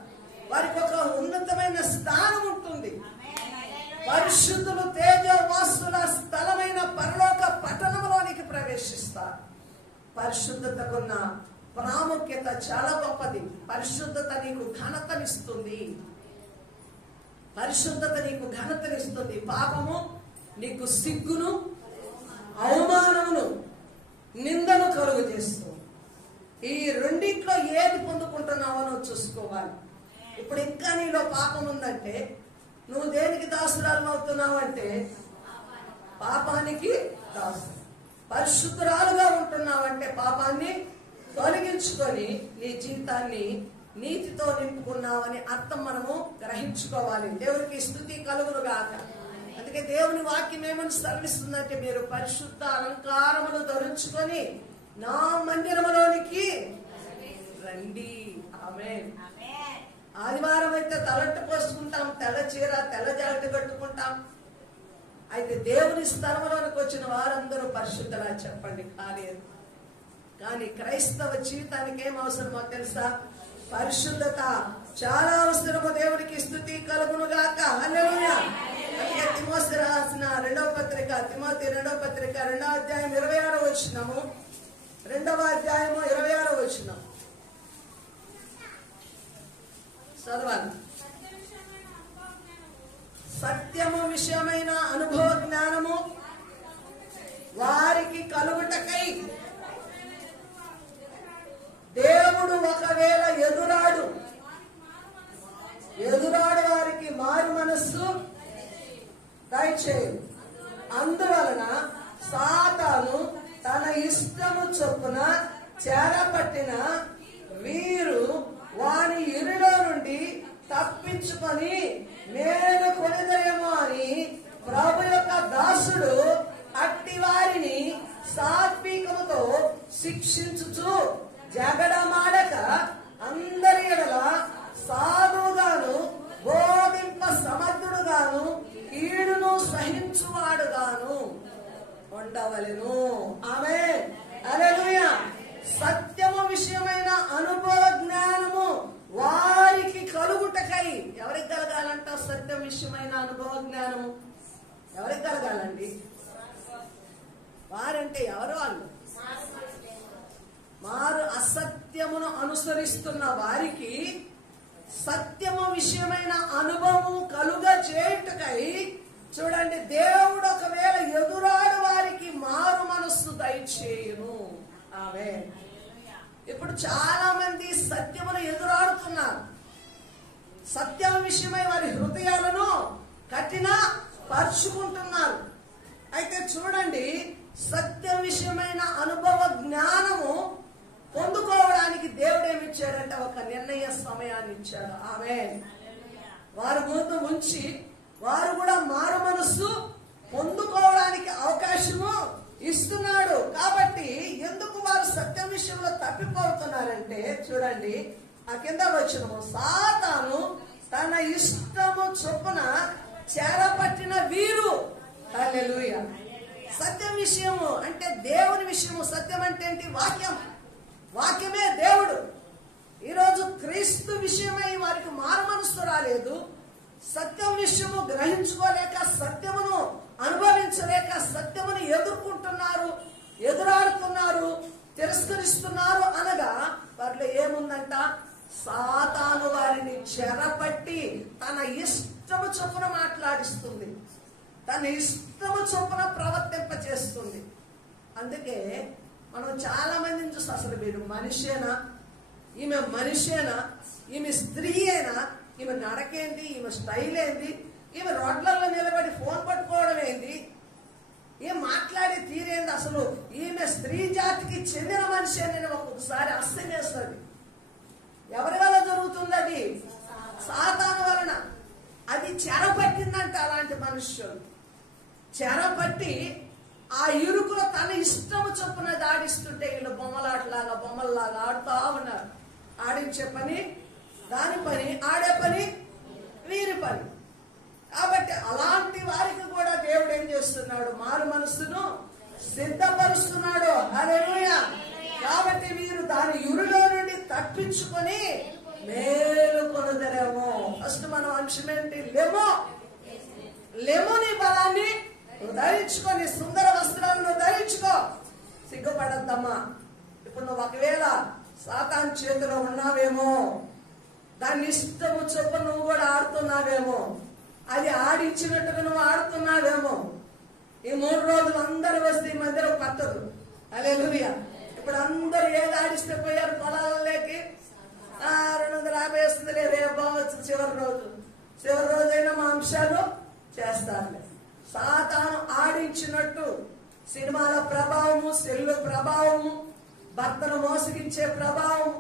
వారికి ఒక ఉన్నతమైన స్థానం ఉంటుంది. పరిశుద్ధులు తేజవాసుల స్థలమైన పరలోక పట్టణంలోనికి ప్రవేశిస్తారు. పరిశుద్ధతకున్న ప్రాముఖ్యత చాలా గొప్పది. పరిశుద్ధత నీకు ఘనతనిస్తుంది. పరిశుద్ధత నీకు ఘనతనిస్తుంది. పాపము నీకు సిగ్గును, అవమానమును, నిందను కలుగు చేస్తుంది. ఈ రెండిట్లో ఏది పొందుకుంటున్నావో నువ్వు చూసుకోవాలి. ఇప్పుడు ఇంకా నీలో పాపం ఉందంటే నువ్వు దేనికి దాసురాలు అవుతున్నావు అంటే పాపానికి దాసు. పరిశుద్ధురాలుగా ఉంటున్నావంటే పాపాన్ని తొలగించుకొని నీ జీవితాన్ని నీతితో నింపుకున్నావని అర్థం మనము గ్రహించుకోవాలి. దేవునికి స్తుతి కలుగును గాక. అందుకే దేవుని వాక్యం ఏమని సెలవిస్తుందంటే మీరు పరిశుద్ధ అలంకారములు ధరించుకొని నా మందిరములోనికి రండి. ఆమేన్. ఆదివారం అయితే తలంటు పోసుకుంటాం, తెల్ల చీర తెల్ల జాకెట్ కట్టుకుంటాం. అయితే దేవుని స్థలంలోనికి వచ్చిన వారందరూ పరిశుద్ధులా చెప్పండి? కాలేదు. కానీ క్రైస్తవ జీవితానికి ఏం అవసరమో తెలుసా? పరిశుద్ధత చాలా అవసరము. దేవునికి స్తుతి కలుగును గాక. హల్లెలూయా. తిమోతి రాసిన రెండవ పత్రిక, తిమోతి రెండవ పత్రిక 2వ అధ్యాయం 26వ వచనము, 2వ అధ్యాయము 26వ వచనం చదవాలి. సత్యము విషయమైన అనుభవ జ్ఞానము వారికి కలుగుటకై దేవుడు ఒకవేళ ఎదురాడు వారికి మారు మనస్సు దయచేయు. అందువలన సాతాను తన ఇష్టము చొప్పున చేరపట్టిన వీరు వాని ఇరులో నుండి తప్పించుకొని నేను కొనిదయేమో అని ప్రభు యొక్క దాసుడు అట్టి వారిని సాత్వికముతో శిక్షించుచు జగడమాడక అందరి ఎడల సాధువుగాను బోధింప సమర్థుడుగాను కీడును సహించువాడుగాను ఉండవలెను. ఆమేన్. హల్లెలూయా. సత్యము విషయమైన అనుభవ జ్ఞానము వారికి కలుగుటకై. ఎవరికి కలగాలంట? సత్యం విషయమైన అనుభవ జ్ఞానము ఎవరికి కలగాలండి? వారంటే ఎవరు? వాళ్ళు మారు అసత్యమును అనుసరిస్తున్న వారికి సత్యము విషయమైన అనుభవము కలుగ చేయుటకై చూడండి, దేవుడు ఒకవేళ ఎదురాడు వారికి మారు మనస్సు దయచేయును. ఆమేన్. ఇప్పుడు చాలా మంది సత్యమును ఎదురాడుతున్నారు. సత్యం విషయమై వారి హృదయాలను కఠిన పరుచుకుంటున్నారు. అయితే చూడండి, సత్యం విషయమైన అనుభవ జ్ఞానము పొందుకోవడానికి దేవుడు ఏమిచ్చాడంటే ఒక నిర్ణయ సమయాన్ని ఇచ్చాడు. ఆమేన్. వారి ముందు ఉంచి వారు కూడా మారు మనస్సు పొందుకోవడానికి అవకాశము ఇస్తున్నాడు. కాబట్టి ఎందుకు వారు సత్యం విషయంలో తప్పిపోతున్నారంటే చూడండి, ఆ కింద వచనము, సాతాను తన ఇష్టము చొప్పున చేరపట్టిన వీరు. హల్లెలూయా. సత్యం విషయము అంటే దేవుని విషయము. సత్యం అంటే ఏంటి? వాక్యం. వాక్యమే దేవుడు. ఈరోజు క్రీస్తు విషయమై వారికి మారు మనస్సు రాలేదు. సత్యం విషయము గ్రహించుకోలేక, సత్యమును అనుభవించలేక సత్యమును ఎదుర్కొంటున్నారు, ఎదురాడుతున్నారు, తిరస్కరిస్తున్నారు. అనగా వారిలో ఏముందంట? సాతాను వారిని చెరపట్టి తన ఇష్టము చొప్పున మాట్లాడిస్తుంది, తన ఇష్టము చొప్పున ప్రవర్తింప చేస్తుంది. అందుకే మనం చాలా మందిని చూస్తాం, అసలు మీరు మనిషేనా, ఈమె మనిషేనా, ఈమె స్త్రీ అయినా, ఈమె నడకేంది, ఈమె స్టైల్ ఏంది, ఈమె రోడ్లలో నిలబడి ఫోన్ పట్టుకోవడం ఏంది, ఏం మాట్లాడే తీరేంది, అసలు ఈమె స్త్రీ జాతికి చెందిన మనిషి అని ఒక్కొక్కసారి అస్సం చేస్తుంది. ఎవరి వల్ల జరుగుతుంది? అది సాతాను వలన. అది చెరపట్టిందంట అలాంటి మనుష్యులు. చెరపట్టి ఆ ఇరుకులో తన ఇష్టము చొప్పున దాడిస్తుంటే వీళ్ళు బొమ్మల్లాగా ఆడుతూ ఉన్నారు. ఆడించే పని దాని పని, ఆడే పని వీరి పని. కాబట్టి అలాంటి వారికి కూడా దేవుడు ఏం చేస్తున్నాడు? మారు మనస్సును సిద్ధపరుస్తున్నాడు. హల్లెలూయా. కాబట్టి వీరు దాని యురిలో నుండి తప్పించుకొని మేలుకొనుదరేమో. ఫస్ట్ మనం అంశం ఏంటి? లెమోని బలాన్ని ధరించుకొని సుందర వస్త్రాలను ధరించుకో. సిగ్గుపడద్దమ్మా. ఇప్పుడు నువ్వు ఒకవేళ సాతాను చేతిలో ఉన్నావేమో, దాన్ని ఇష్టము చొప్పున నువ్వు కూడా ఆడుతున్నావేమో, అది ఆడించినట్టుగా నువ్వు ఆడుతున్నావేమో. ఈ 3 రోజులు అందరూ వస్తే ఈ మధ్యలో పట్టదు. హల్లెలూయా. ఇప్పుడు అందరూ ఏది ఆడిస్తే పోయారు పొలాలలోకి. 250 వస్తుందిలే, రేపు బావచ్చు. చివరి రోజైనా మా అంశాలు చేస్తారులే. సాతాను ఆడించినట్టు సినిమాల ప్రభావము, సెల్లు ప్రభావము, భర్తను మోసగించే ప్రభావం,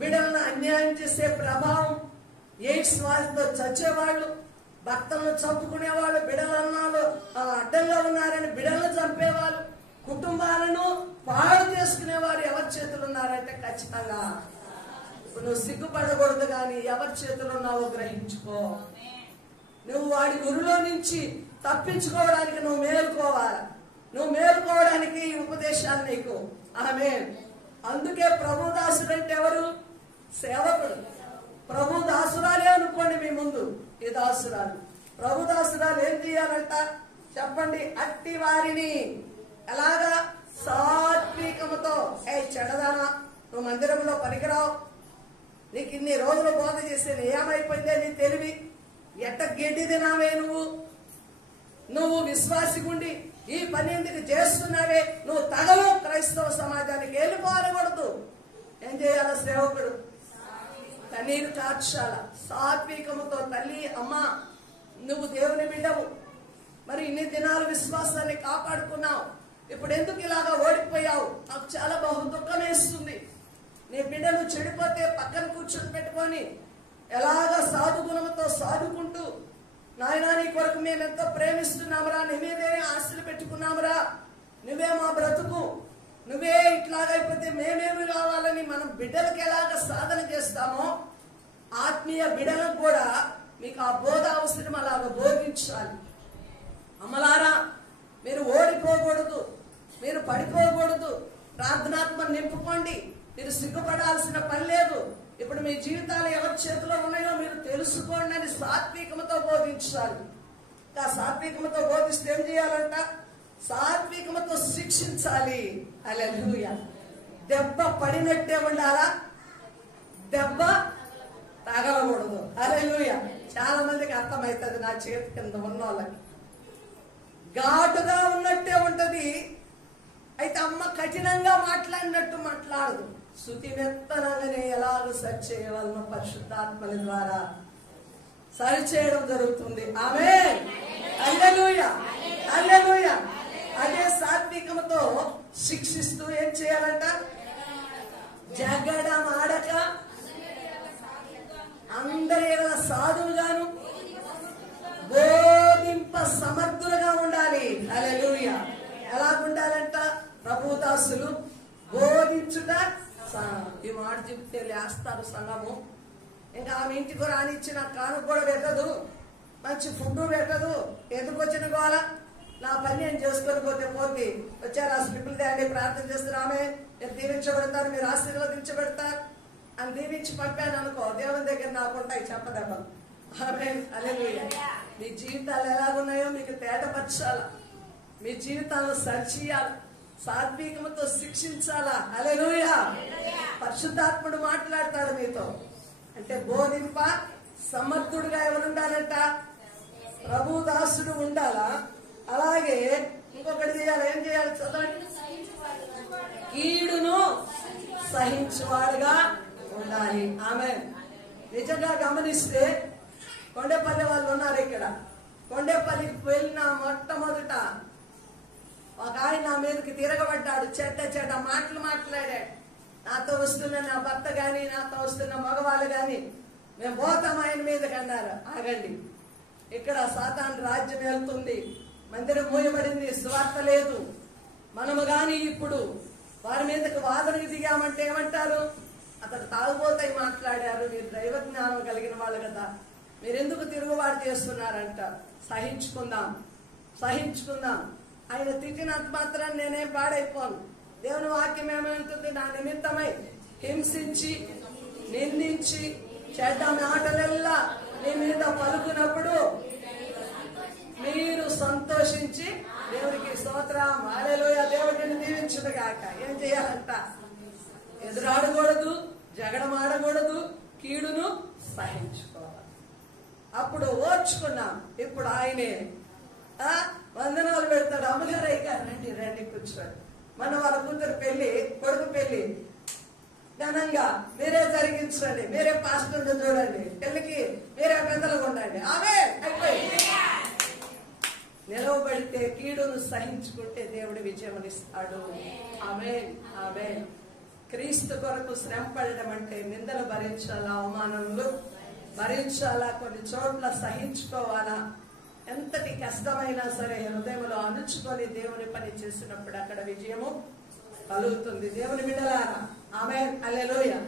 బిడ్డలను అన్యాయం చేసే ప్రభావం, ఎయిడ్స్ వాళ్ళతో చచ్చేవాళ్ళు, భర్తలను చంపుకునేవాళ్ళు, బిడ్డలన్నాళ్ళు అడ్డంగా ఉన్నారని బిడ్డలను చంపేవాళ్ళు, కుటుంబాలను పాడు చేసుకునేవారు ఎవరి చేతులు ఉన్నారంటే ఖచ్చితంగా ఇప్పుడు నువ్వు సిగ్గుపడకూడదు. కానీ ఎవరి చేతులు ఉన్నావో గ్రహించుకో. నువ్వు వాడి గురిలో నుంచి తప్పించుకోవడానికి నువ్వు మేలుకోవాలి. నువ్వు మేలుకోవడానికి ఈ ఉపదేశాలు నీకు. ఆమేన్. అందుకే ప్రభుదాసుడు అంటే ఎవరు? సేవకుడు. ప్రభుదాసురాలే అనుకోండి. మీ ముందు ఈ దాసురాలు, ప్రభుదాసురాలు ఏం చేయాలంట చెప్పండి? అట్టి వారిని ఎలాగా? సాత్వికముతో. చెడదానా, నువ్వు మందిరంలో పనికిరావు, నీకు ఇన్ని రోజులు బోధ చేసేది ఏమైపోయిందే నీ తెలివి, ఎట్ట గడ్డి తినావే నువ్వు విశ్వాసిగుండి ఈ పని ఎందుకు చేస్తున్నావే, నువ్వు తగవు క్రైస్తవ సమాజానికి వెళ్ళిపోరకూడదు. ఏం చేయాల సేవకుడు? కన్నీరు కార్చాల. సాత్వికముతో. తల్లి, అమ్మా, నువ్వు దేవుని బిడ్డవు, మరి ఇన్ని దినాలు విశ్వాసాన్ని కాపాడుకున్నావు, ఇప్పుడు ఎందుకు ఇలాగా ఓడిపోయావు? నాకు చాలా బహు దుఃఖం వేస్తుంది. నీ బిడ్డను చెడిపోతే పక్కన కూర్చొని పెట్టుకొని ఎలాగా సాధుగుణంతో సాధుకుంటూ, నాయనా నీ కొరకు మేము ఎంతో ప్రేమిస్తున్నామురా, నీ మీదే ఆశలు పెట్టుకున్నామురా, నువ్వే మా బ్రతుకు, నువ్వే ఇట్లాగైపోతే మేమేమి కావాలని మనం బిడ్డలకు ఎలాగ సాధన చేస్తామో, ఆత్మీయ బిడ్డలకు కూడా మీకు ఆ బోధ అవసరం. అలాగ బోధించాలి. అమ్మలారా, మీరు ఓడిపోకూడదు, మీరు పడిపోకూడదు. ప్రార్థనాత్మ నింపుకోండి. మీరు సిగ్గుపడాల్సిన పని లేదు. ఇప్పుడు మీ జీవితాలు ఎవరి చేతిలో ఉన్నాయో మీరు తెలుసుకోండి అని సాత్వికముతో బోధించాలి. ఆ సాత్వికముతో బోధిస్తే ఏం చేయాలంట? సాత్వికముతో శిక్షించాలి. హల్లెలూయా. దెబ్బ పడినట్టే ఉండాలా, దెబ్బ తగలకూడదు. హల్లెలూయా. చాలా మందికి అర్థమవుతుంది. నా చేతి కింద ఉన్న వాళ్ళకి ఘాటుగా ఉన్నట్టే ఉంటది. అయితే అమ్మ కఠినంగా మాట్లాడినట్టు మాట్లాడదు. శృతి మెత్తనగానే ఎలాగో సరి చేయవలన పరిశుద్ధాత్మల ద్వారా సరిచేయడం జరుగుతుంది. ఆమేన్. హల్లెలూయా. హల్లెలూయా. అదే సాత్వికముతో శిక్షిస్తూ ఏం చేయాలంట? జగడం ఆడక అందరి సాధువుగాను బోధింప సమర్థులుగా ఉండాలి. హల్లెలూయా. ఎలాగుండాలంట? ప్రభుదాసులు బోధించుట. ఈ మాట చెప్తే లేస్తారు సంఘము. ఇంకా ఆమె ఇంటికి రానిచ్చిన కానుక కూడా పెట్టదు, మంచి ఫుడ్ పెట్టదు. ఎందుకు వచ్చిన గోల? నా పని నేను చేసుకొని పోతే వచ్చారు ఆ స్లిప్పులు తేండి, ప్రార్థన చేస్తారు, ఆమె మీరు దీవించబడతారు, మీరు ఆశీర్వదించబడతారు అని దీవించి పంపాను అనుకో, దేవుని దగ్గర నాకుంటాయి చెప్పదెబ్బలు. ఆమేన్. హల్లెలూయా. మీ జీవితాలు ఎలాగున్నాయో మీకు తేటపరచాల, మీ జీవితాలను సరిచేయాలి, సాత్వికముతో శిక్షించాలా. హల్లెలూయా. పరిశుద్ధాత్ముడు మాట్లాడతాడు మీతో. అంటే బోధింప సమర్థుడుగా ఎవరుండాలంట? ప్రభుదాసుడు ఉండాలా. అలాగే ఇంకొకటి చేయాలి. ఏం చేయాలి? చదవండి. కీడును సహించువాడుగా ఉండాలి. ఆమె నిజంగా గమనిస్తే కొండేపల్లి వాళ్ళు ఉన్నారు ఇక్కడ. కొండేపల్లికి వెళ్ళిన మొట్టమొదట ఒక ఆయన నా మీదకి తిరగబడ్డాడు. చెడ్డ మాటలు మాట్లాడాడు. నాతో వస్తున్న నా భర్త గాని, నాతో వస్తున్న మగవాళ్ళు గాని మేము పోతాం ఆయన మీదకి అన్నారు. ఆగండి, ఇక్కడ సాతాను రాజ్యం వెళ్తుంది. మందిరం మూయబడింది, సువార్త లేదు. మనము గాని ఇప్పుడు వారి మీదకి వాదనకి దిగామంటే ఏమంటారు? అతడు తాగుబోతాయి మాట్లాడారు, మీరు దైవ జ్ఞానం కలిగిన వాళ్ళు కదా, మీరెందుకు తిరుగుబాటు చేస్తున్నారంట. సహించుకుందాం, సహించుకుందాం. ఆయన తిట్టినంత మాత్రం నేనేం పాడైపోను. దేవుని వాక్యం ఏమంటుంది? నా నిమిత్తమై హింసించి నిందించి చెడ్డ మాటలెల్లా నీ మీద పలుకున్నప్పుడు మీరు సంతోషించి దేవునికి స్తోత్రం, హల్లెలూయా, దేవుడిని దీవించును గాక. ఏం చేయాలంట? ఎదురాడకూడదు, జగడమాడకూడదు, కీడును సహించుకోవాలి. అప్పుడు ఓర్చుకున్నాం. ఇప్పుడు ఆయనే వందనాలు పెడతాడు. అమ్మగారయ్య గారు రండి రండి కూర్చోండి. మన వాళ్ళ కూతురు పెళ్లి, కొడుకు పెళ్లి ఘనంగా మీరే జరిగించండి, మీరే పాస్టర్ చూడండి, పెళ్లికి మీరే పెద్దలుగా ఉండండి. ఆమె అయిపోయింది. నిలవబడితే కీడును సహించుకుంటే దేవుడు విజయమునిస్తాడు. ఆమేన్, ఆమేన్. క్రీస్తు కొరకు శ్రమ పడడం అంటే నిందలు భరించాలా, అవమానములు భరించాలా, కొన్ని చోట్ల సహించుకోవాలా. ఎంతటి కష్టమైనా సరే హృదయంలో అణుచుకొని దేవుని పని చేసినప్పుడు అక్కడ విజయము కలుగుతుంది. దేవుని బిడ్డలారా, ఆమేన్, హల్లెలూయా.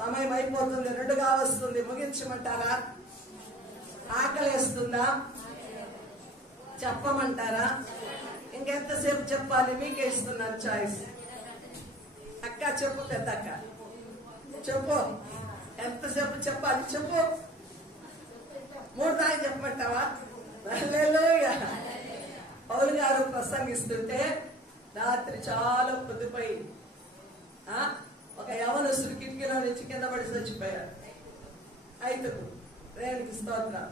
సమయం అయిపోతుంది, 2గా వస్తుంది. ముగించమంటారా? ఆకలేస్తుందా? చెప్పమంటారా? ఇంకెంతసేపు చెప్పాలి? మీకే ఇస్తున్నాను చాయిస్. అక్క చెప్పు, పెద్ద అక్క చెప్పు, ఎంతసేపు చెప్పాలి? చెప్పు. 3 దాకా చెప్పమంటావా? హల్లెలూయా. పౌలు గారు ప్రసంగిస్తుంటే రాత్రి చాలా పొద్దుపోయి ఒక యవనస్తుడు కిటికీలో నుంచి కింద పడి చచ్చిపోయాడు. 5 దేవునికి స్తోత్రం.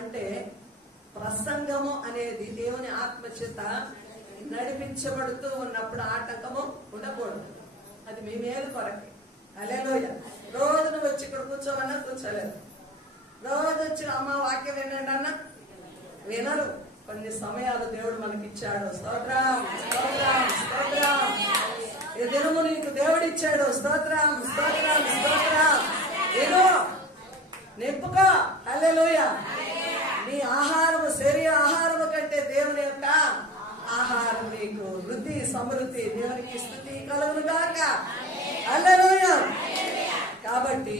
అంటే ప్రసంగము అనేది దేవుని ఆత్మచేత నడిపించబడుతూ ఉన్నప్పుడు ఆటంకము ఉండకూడదు. అది మీ మేలు కొరకే. హల్లెలూయా. రోజు నువ్వు వచ్చి ఇక్కడ కూర్చోమన్నా కూర్చోలేదు. రోజు వచ్చి అమ్మ వాక్యం వినండి అన్న వినరు. కొన్ని సమయాలు దేవుడు మనకి ఇచ్చాడు. స్తోత్రం, స్తోత్రం, స్తోత్రం. ఈ దినము నీకు దేవుడు ఇచ్చాడు. స్తోత్రం, స్తోత్రం, స్తోత్రం. విను, నింపుకో. హల్లెలూయా. నీ ఆహారము శరీర ఆహారము కంటే దేవుని యొక్క ఆహారం నీకు వృద్ధి సమృద్ధి. దేవునికి స్తుతి కలుగును గాక. హల్లెలూయా. కాబట్టి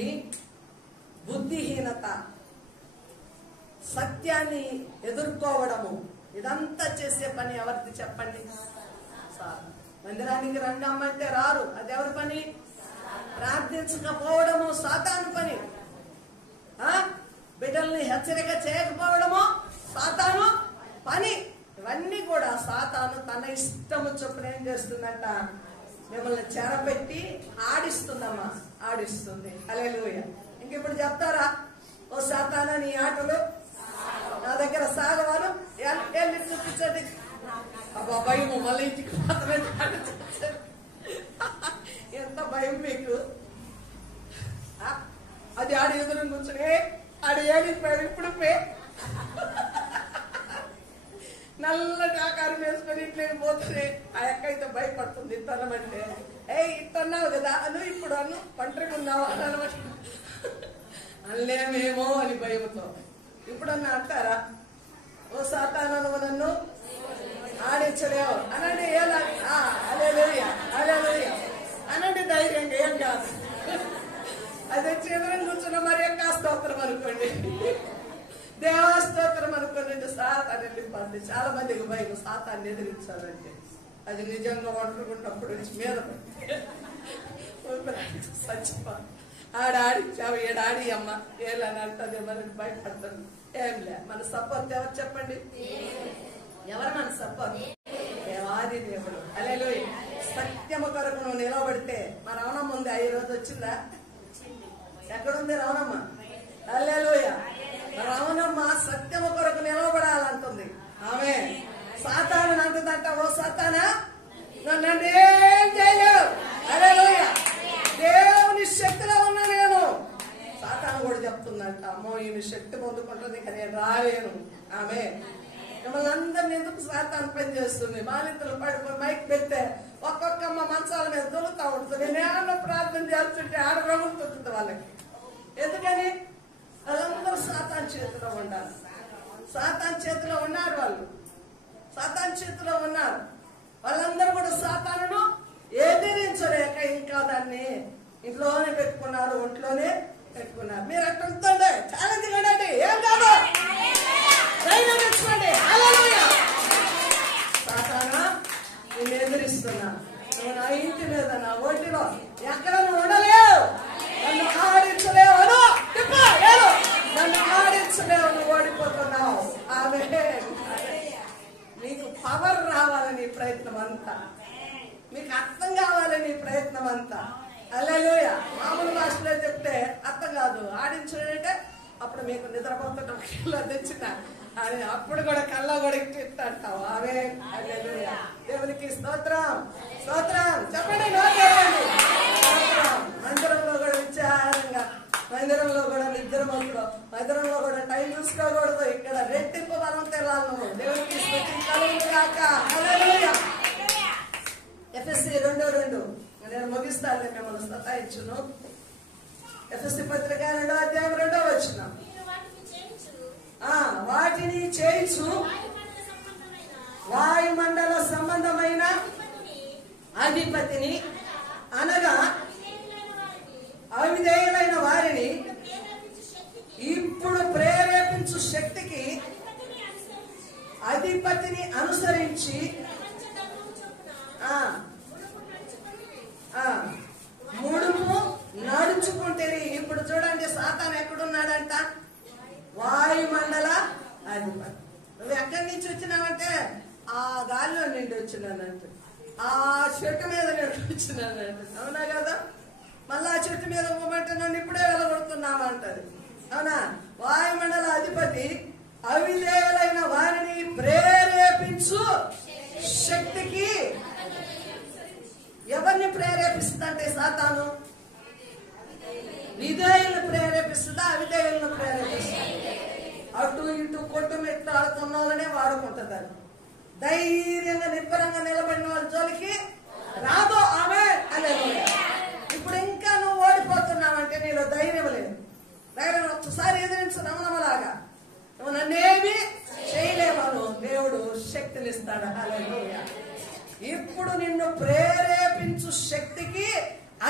బుద్ధిహీనత, సత్యాన్ని ఎదుర్కోవడము, ఇదంతా చేసే పని ఎవరిది చెప్పండి? మందిరానికి రండి అమ్మంటే రారు. అది ఎవరి పని? ప్రార్థించకపోవడము సాతాను పని. బిడ్డల్ని హెచ్చరిక చేయకపోవడము సాతాను పని. ఇవన్నీ కూడా సాతాను తన ఇష్టము చొప్పున ఏం చేస్తుందంట? మిమ్మల్ని చెరపెట్టి ఆడిస్తుందమ్మా, ఆడిస్తుంది. హల్లెలూయా. ఇంక ఇప్పుడు చెప్తారా? ఓ సాతానా నీ ఆటలు నా దగ్గర సాగవారు, వెళ్ళి చూపించండి. అబ్బా భయము, మళ్ళీ ఇంటికి మాత్రమే ఎంత భయం మీకు. అది ఆడి ఎదురు కూర్చుని ఆడి ఏడిపోయాడు. ఇప్పుడు నల్లటి ఆకారం వేసుకొని ఇట్లే పోతుంది. ఆ అక్క అయితే భయపడుతుంది. ఇట్టనమంటే ఇట్టన్నావు కదా అను, ఇప్పుడు అను ఒంటరిగా ఉన్నావు అనమాట. అనలేమేమో అని భయంతో. ఇప్పుడన్నా అంటారా? ఓ సాతాను నువ్వు నన్ను ఆడించలేవు అనండి. హల్లెలూయా, హల్లెలూయా అనండి ధైర్యంగా. ఏం కాదు. అదే చివరిని కూర్చున్న మరి యొక్క స్తోత్రం అనుకోండి, దేవాస్తోత్రం అనుకోండి. సాతాన్ని వెళ్ళిపోండి. చాలా మందికి భయం సాతాన్ని ఎదిరించాలంటే. అది నిజంగా వండుకున్నప్పుడు మీద చచ్చిపో ఆడాడిచ్చావు, ఏడాడి అమ్మ ఏలని అంటది. మనకి భయపడతాను. ఏం లే, మన సపోర్ట్ ఎవరు చెప్పండి? ఎవరు మన సపోర్ట్? దేవాది దేవుడు. హల్లెలూయా. సత్యము కొరకు నువ్వు నిలబడితే మా రవణమ్మ ఉంది. 5 రోజు వచ్చిందా? ఎక్కడుంది రవణమ్మ? హల్లెలూయా. రవణమ్మ సత్యము కొరకు నిలబడాలంటుంది. ఆమె సాతాను అంటుందంట, ఓ సాతానా నన్ను ఏం చేయలేవు. హల్లెలూయా. దేవుని శక్తిలో ఉన్నా నేను. సాతాను కూడా చెప్తుందంట, అమ్మో ఈమె శక్తి పొందుకుంటుంది, ఇక నేను రాలేను. ఆమె మిమ్మల్ని అందరిని ఎందుకు సాతాను పని చేస్తుంది? బాలింతలు పడిపోయి మైక్ పెడితే ఒక్కొక్కమ్మ మంచాల మీద దొరుకుతా ఉంటుంది. నేనేమన్నా ప్రార్థన చేస్తుంటే ఆడ రగులుతుంటుంది వాళ్ళకి. ఎందుకని? వాళ్ళందరూ సాతాను చేతిలో ఉండాలి. సాతాను చేతిలో ఉన్నారు. వాళ్ళు సాతాను చేతిలో ఉన్నారు. వాళ్ళందరూ కూడా సాతానును ఎదిరించలేక ఇంకా దాన్ని ఇంట్లోనే పెట్టుకున్నారు, ఒంట్లోనే పెట్టుకున్నారు. మీరు అట్లా ఉంటుండే ఛాలెంజ్ కదండి, ఏం కాదు, ధైర్యం తెచ్చుకోండి. హల్లెలూయా. సాతానా నేను ఎదిరిస్తున్నా, నువ్వు నా ఇంటి మీద నా ఒంటిలో ఎక్కడ నువ్వు ఉండలేవు, నన్ను ఆడించలేవు, నన్ను ఆడించలేవు, నువ్వు ఓడిపోతున్నావు. ఆమేన్. మీకు పవర్ రావాలని ప్రయత్నం అంతా, మీకు అర్థం కావాలని ప్రయత్నం అంతా. హల్లెలూయా. మామూలు భాషలో చెప్తే అర్థం కాదు. ఆడించడంటే అప్పుడు మీకు నిద్రపోతుంటాం కిలో తెచ్చిన అని, అప్పుడు కూడా కళ్ళ కూడా ఇట్టాంటావు. ఆమె హల్లెలూయా. దేవునికి స్తోత్రం, స్తోత్రం చెప్పండి. స్తోత్రం. మందిరంలో కూడా విచారంగా, మందిరంలో కూడా నిద్రపోతుడు, మందిరంలో కూడా టైం చూసుకోకూడదు. ఇక్కడ రెట్టింపు బలం తెలాలి. దేవునికి స్తుతి కలుగును గాక. హల్లెలూయా. ఎఫెసీ 2:2 నేను ముగిస్తాను, మిమ్మల్ని సతాయించును. ఎఫెసీ పత్రిక 2వ అధ్యాయం 2వ వచనం. వాటిని చేయించు వాయుమండల సంబంధమైన అధిపతిని, అనగా అవిధేయులైన వారిని ఇప్పుడు ప్రేరేపించు శక్తికి అధిపతిని అనుసరించి ముడుపు నడుచుకుంటే. ఇప్పుడు చూడండి, సాతాను ఎక్కడున్నాడంట? వాయుమండల అధిపతి. నువ్వు ఎక్కడి నుంచి వచ్చినావంటే ఆ గాలిలో నుండి వచ్చినానంటే, ఆ చెట్టు మీద నుండి వచ్చినానంటే. అవునా కదా? మళ్ళా ఆ చెట్టు మీద పోమంటే నన్ను ఇప్పుడే వెళ్ళగొడుతున్నావు అంటది. అవునా? వాయుమండల అధిపతి అవిధేయులైన వారిని ప్రేరేపించు శక్తికి. ఎవరిని ప్రేరేపిస్తుందంటే సాతాను? విధేయులను ప్రేరేపిస్తుందా, అవిధేయులను ప్రేరేపిస్తుందా? అటు ఇటు కొట్టుమిట్టు ఆడుతున్న వాళ్ళనే వాడుకుంటుంది. ధైర్యంగా నిబ్బరంగా నిలబడిన వాళ్ళ జోలికి రాదు. ఆమె హల్లెలూయా. ఇప్పుడు ఇంకా నువ్వు ఓడిపోతున్నావంటే నీలో ధైర్యం లేదు. ధైర్యం ఒకసారి ఎదిరించు నమ్మలాగా. నువ్వు నన్నేమి చేయలేవను, దేవుడు శక్తినిస్తాడు. హల్లెలూయా. ఇప్పుడు నిన్ను ప్రేరేపించు శక్తికి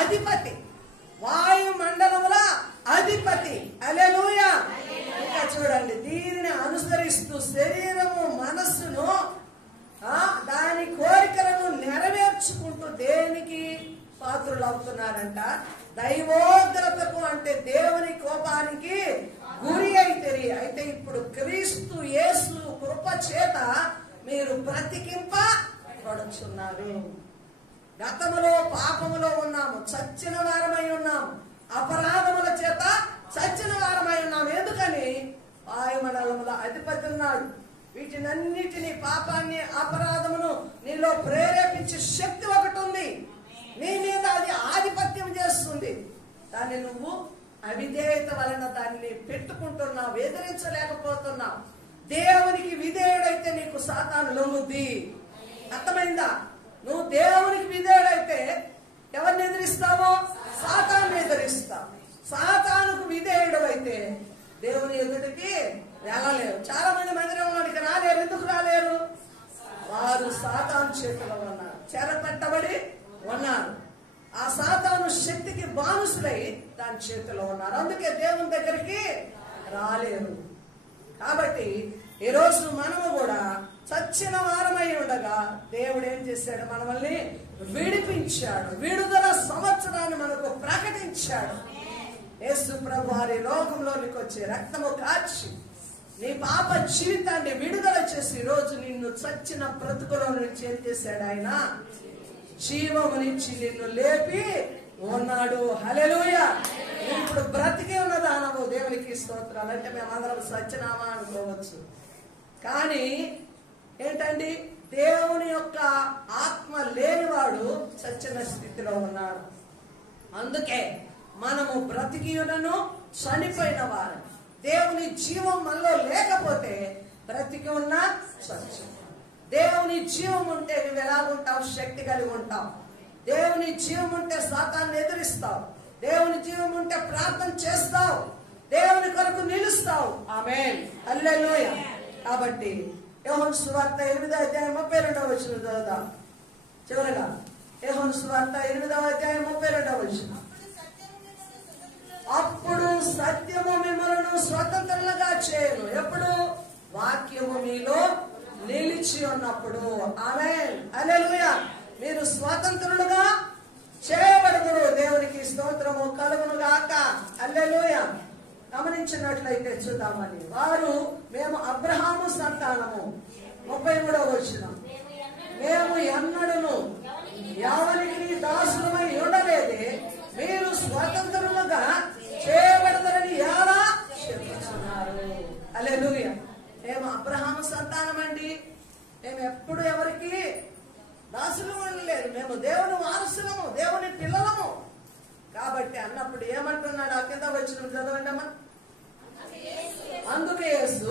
అధిపతి, వాయుమండలముల అధిపతి. హల్లెలూయా. ఇంకా చూడండి, దీనిని అనుసరిస్తూ శరీరము మనస్సును దాని కోరికలను నెరవేర్చుకుంటూ దేనికి పాత్రులు అవుతున్నారంట? దైవోగ్రతకు, అంటే దేవుని కోపానికి గురి అయితే ఇప్పుడు క్రీస్తు యేసు కృప చేత మీరు బ్రతికింపబడుచున్నారు. గతములో పాపములో ఉన్నాము, చచ్చిన వారమై ఉన్నాము, అపరాధముల చేత చచ్చిన వారమై ఉన్నాము. ఎందుకని? వాయుమండలముల అధిపతి ఉన్నాడు. వీటినన్నిటినీ, పాపాన్ని, అపరాధమును నీలో ప్రేరేపించే శక్తి ఒకటి ఉంది. నీ మీద అది ఆధిపత్యం చేస్తుంది. దాన్ని నువ్వు అవిధేయత వలన దాన్ని పెట్టుకుంటున్నావు, ఎదిరించలేకపోతున్నావు. దేవునికి విధేయుడైతే నీకు సాతాను లొంగుద్ది. అర్థమైందా? నువ్వు దేవునికి విధేయుడైతే ఎవరిని ఎదిరిస్తావో? సాతాను ఎదిరిస్తావు. సాతానుకు విధేయుడు అయితే దేవుని ఎదుటికి వెళ్ళలేరు. చాలా మంది మందిరంలోనికి రాలేరు. ఎందుకు రాలేరు? వారు సాతాను చేతిలో ఉన్నారు, చెరపెట్టబడి ఉన్నారు. ఆ సాతాను శక్తికి బానిసులై దాని చేతిలో ఉన్నారు. అందుకే దేవుని దగ్గరికి రాలేరు. కాబట్టి ఈరోజు మనము కూడా చచ్చిన వారమై ఉండగా దేవుడు ఏం చేశాడు? మనల్ని విడిపించాడు. విడుదల సంవత్సరాన్ని మనకు ప్రకటించాడు. యేసు ప్రభు వారి లోకంలోనికి వచ్చి రక్తము కార్చి నీ పాప జీవితాన్ని విడుదల చేసి ఈరోజు నిన్ను చచ్చిన బ్రతుకులో నుంచి ఏం చేశాడు? ఆయన జీవమునిచ్చి నిన్ను లేపి ఉన్నాడు. హల్లెలూయా. ఇప్పుడు బ్రతికి ఉన్న దానము. దేవునికి స్తోత్రాలు. అంటే మేమందరం సత్యనామా అనుకోవచ్చు, కానీ ఏంటండి? దేవుని యొక్క ఆత్మ లేనివాడు చచ్చిన స్థితిలో ఉన్నాడు. అందుకే మనము బ్రతికియునను చనిపోయిన వారు. దేవుని జీవం మనలో లేకపోతే బ్రతికి ఉన్న సత్యం. దేవుని జీవం ఉంటే నువ్వు ఎలాగుంటావు? శక్తి కలిగి ఉంటావు. దేవుని జీవం ఉంటే సాతాన్ని ఎదిరిస్తావు. దేవుని జీవం ఉంటే ప్రార్థన చేస్తావు. దేవుని కొరకు నిలుస్తావు. ఆమేన్. హల్లెలూయా. కాబట్టి యోహాను సువార్త 8వ అధ్యాయం 32వ వచనం చదువుదాం చివరగా. యోహాను సువార్త 8వ అధ్యాయం 32వ వచనం. అప్పుడు సత్యము మిమ్మలను స్వతంత్రులుగా చేయను. ఎప్పుడు? వాక్యము మీలో నిలిచి ఉన్నప్పుడు. ఆమేన్, హల్లెలూయా. మీరు స్వతంత్రులుగా చేయబడుదురు. దేవునికి స్తోత్రము కలుగును గాక. హల్లెలూయా. గమనించినట్లయితే చూద్దామని. వారు మేము అబ్రహాము సంతానము. 33వ వచనం. మేము ఎన్నడను ఎవరికి దాసులమై ఉండలేదే, మీరు స్వతంత్రులుగా చేయబడతారని ఎలా చెప్తున్నారు? హల్లెలూయా. మేము అబ్రహాము సంతానం అండి. మేము ఎప్పుడు ఎవరికి దాసులు ఉండలేదు. మేము దేవుని వారసులము, దేవుని పిల్లలము. కాబట్టి అన్నప్పుడు ఏమంటున్నాడు? ఆ కింద వచ్చిన చదవండి అమ్మా. అందుకే యేసు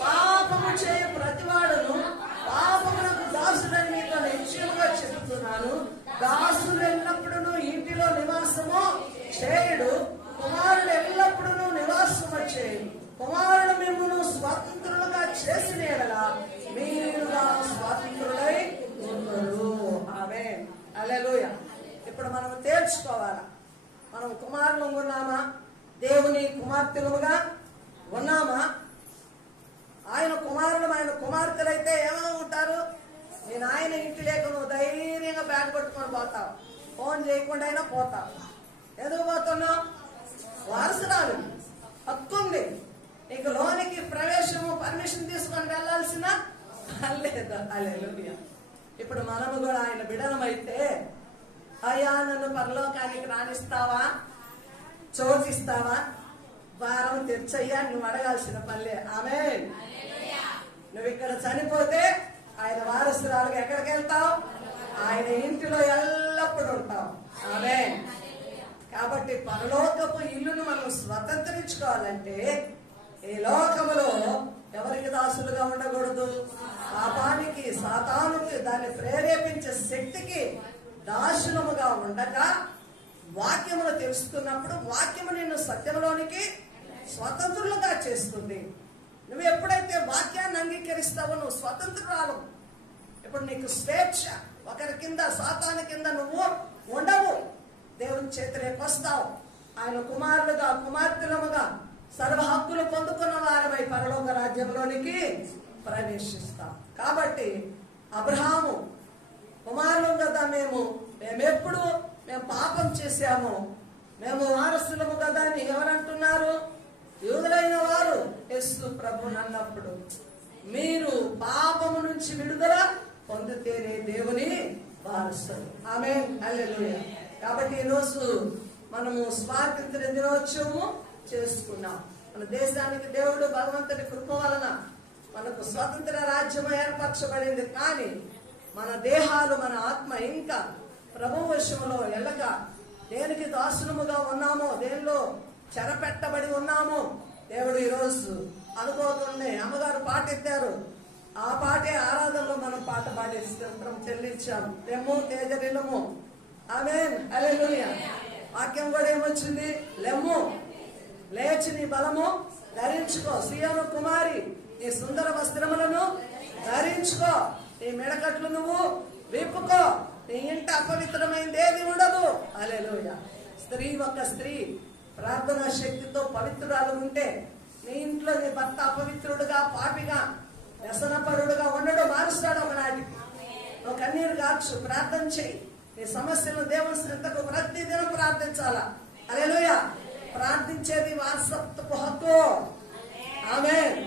పాపము చేయ ప్రతివాడును పాపమునకు దాసుడని మీతో నిశ్చయముగా చెబుతున్నాను, దాసులు ఎల్లప్పుడూ ఇంటిలో నివాసము చేయుడు, కుమారుడు ఎల్లప్పుడూ నివాసము చేయుడు. కుమారుడు మిమ్మల్ని స్వతంత్రులుగా చేసిన యెడల మీరుగా స్వతంత్రులై ఉండరు. ఆమేన్, హల్లెలూయా. ఇప్పుడు మనం తేల్చుకోవాలా, మనం కుమారులు ఉన్నామా? దేవుని కుమార్తెలుగా ఉన్నామా? ఆయన కుమారులు, ఆయన కుమార్తెలైతే ఏమైనా ఉంటారు? నేను ఆయన ఇంటి లేక నువ్వు ధైర్యంగా బ్యాగ్ పట్టుకొని పోతావు, ఫోన్ చేయకుండా అయినా పోతావు. ఎందుకు పోతున్నావు? వారసురాలు, హక్కు ఉంది నీకు. లోనికి ప్రవేశము పర్మిషన్ తీసుకొని వెళ్లాల్సిన లేదు. హల్లెలూయా. ఇప్పుడు మనము కూడా ఆయన బిడలమైతే, అయ్యా నన్ను పరలోకానికి రాణిస్తావా, చోటిస్తావా, వారం తెచ్చయ్యా నువ్వు అడగాల్సిన పనిలే. ఆమేన్. నువ్వు ఇక్కడ చనిపోతే ఆయన వారసురాలుగా ఎక్కడికి వెళ్తావు? ఆయన ఇంటిలో ఎల్లప్పుడూ ఉంటావు. ఆమేన్. కాబట్టి పరలోకపు ఇల్లును మనం స్వతంత్రించుకోవాలంటే ఈ లోకములో ఎవరికి దాసులుగా ఉండకూడదు? పాపానికి, సాతానుకి, దాన్ని ప్రేరేపించే శక్తికి దాసులముగా ఉండగా వాక్యమును తెలుసుకున్నప్పుడు వాక్యము నిన్ను సత్యంలోనికి స్వతంత్రులుగా చేస్తుంది. నువ్వు ఎప్పుడైతే వాక్యాన్ని అంగీకరిస్తావో నువ్వు స్వతంత్రురాలు. ఇప్పుడు నీకు స్వేచ్ఛ. ఒకరి కింద, సాతాను కింద నువ్వు ఉండవు. దేవుని చేతిలోకి వస్తావు. ఆయన కుమారులుగా, కుమార్తెలముగా సర్వ హక్కులు పొందుకున్న వారమై పరలోక రాజ్యంలోనికి ప్రవేశిస్తాం. కాబట్టి అబ్రహాము కుమారులు కదా మేమెప్పుడు మేము పాపం చేశాము, మేము వారసులము కదా అని ఎవరంటున్నారు? యూదులైన వారు యేసు ప్రభువుని అన్నప్పుడు మీరు పాపము నుంచి విడుదల పొందితేనే దేవుని వారసులు. ఆమేన్, హల్లెలూయా. కాబట్టి ఈరోజు మనము స్వాతంత్ర దినోత్సవము చేసుకున్నాం. మన దేశానికి దేవుడు భగవంతుడి కృప వలన మనకు స్వతంత్ర రాజ్యం ఏర్పరచబడింది. కానీ మన దేహాలు, మన ఆత్మ ఇంకా ప్రభు వశములో ఎల్లక దేనికి దాసులముగా ఉన్నామో, దేనిలో చెరపెట్టబడి ఉన్నామో దేవుడు ఈరోజు అనుకోకుండా అమ్మగారు పాట ఎత్తారు. ఆ పాటే ఆరాధనలో మనం పాట పాడే స్తోత్రం చెల్లించాం. లెమ్ము తేజరిల్లము. ఆమేన్, హల్లెలూయా. వాక్యం కూడా ఏమొచ్చింది? లెమ్ము, లేచి నీ బలము ధరించుకో. సీయోను కుమారి, నీ సుందర వస్త్రములను ధరించుకో. నీ మెడకట్లు నువ్వు విప్పుకో. నీ ఇంట అపవిత్రమైంది ఏది ఉండదు. హల్లెలూయా. ఒక స్త్రీ ప్రార్థనా శక్తితో పవిత్రురాలు ఉంటే నీ ఇంట్లో నీ భర్త అపవిత్రుడుగా, పాపిగా, వ్యసనపరుడుగా ఉండడు, మారుస్తాడు ఒకనాటికి. నువ్వు కన్నీరు కాచు, ప్రార్థన చెయ్యి. నీ సమస్యలను దేవుని శ్రద్ధకు ప్రతిదినం ప్రార్థించాలా. హల్లెలూయా. ప్రార్థించేది వారసత్వపు హక్కు. ఆమేన్.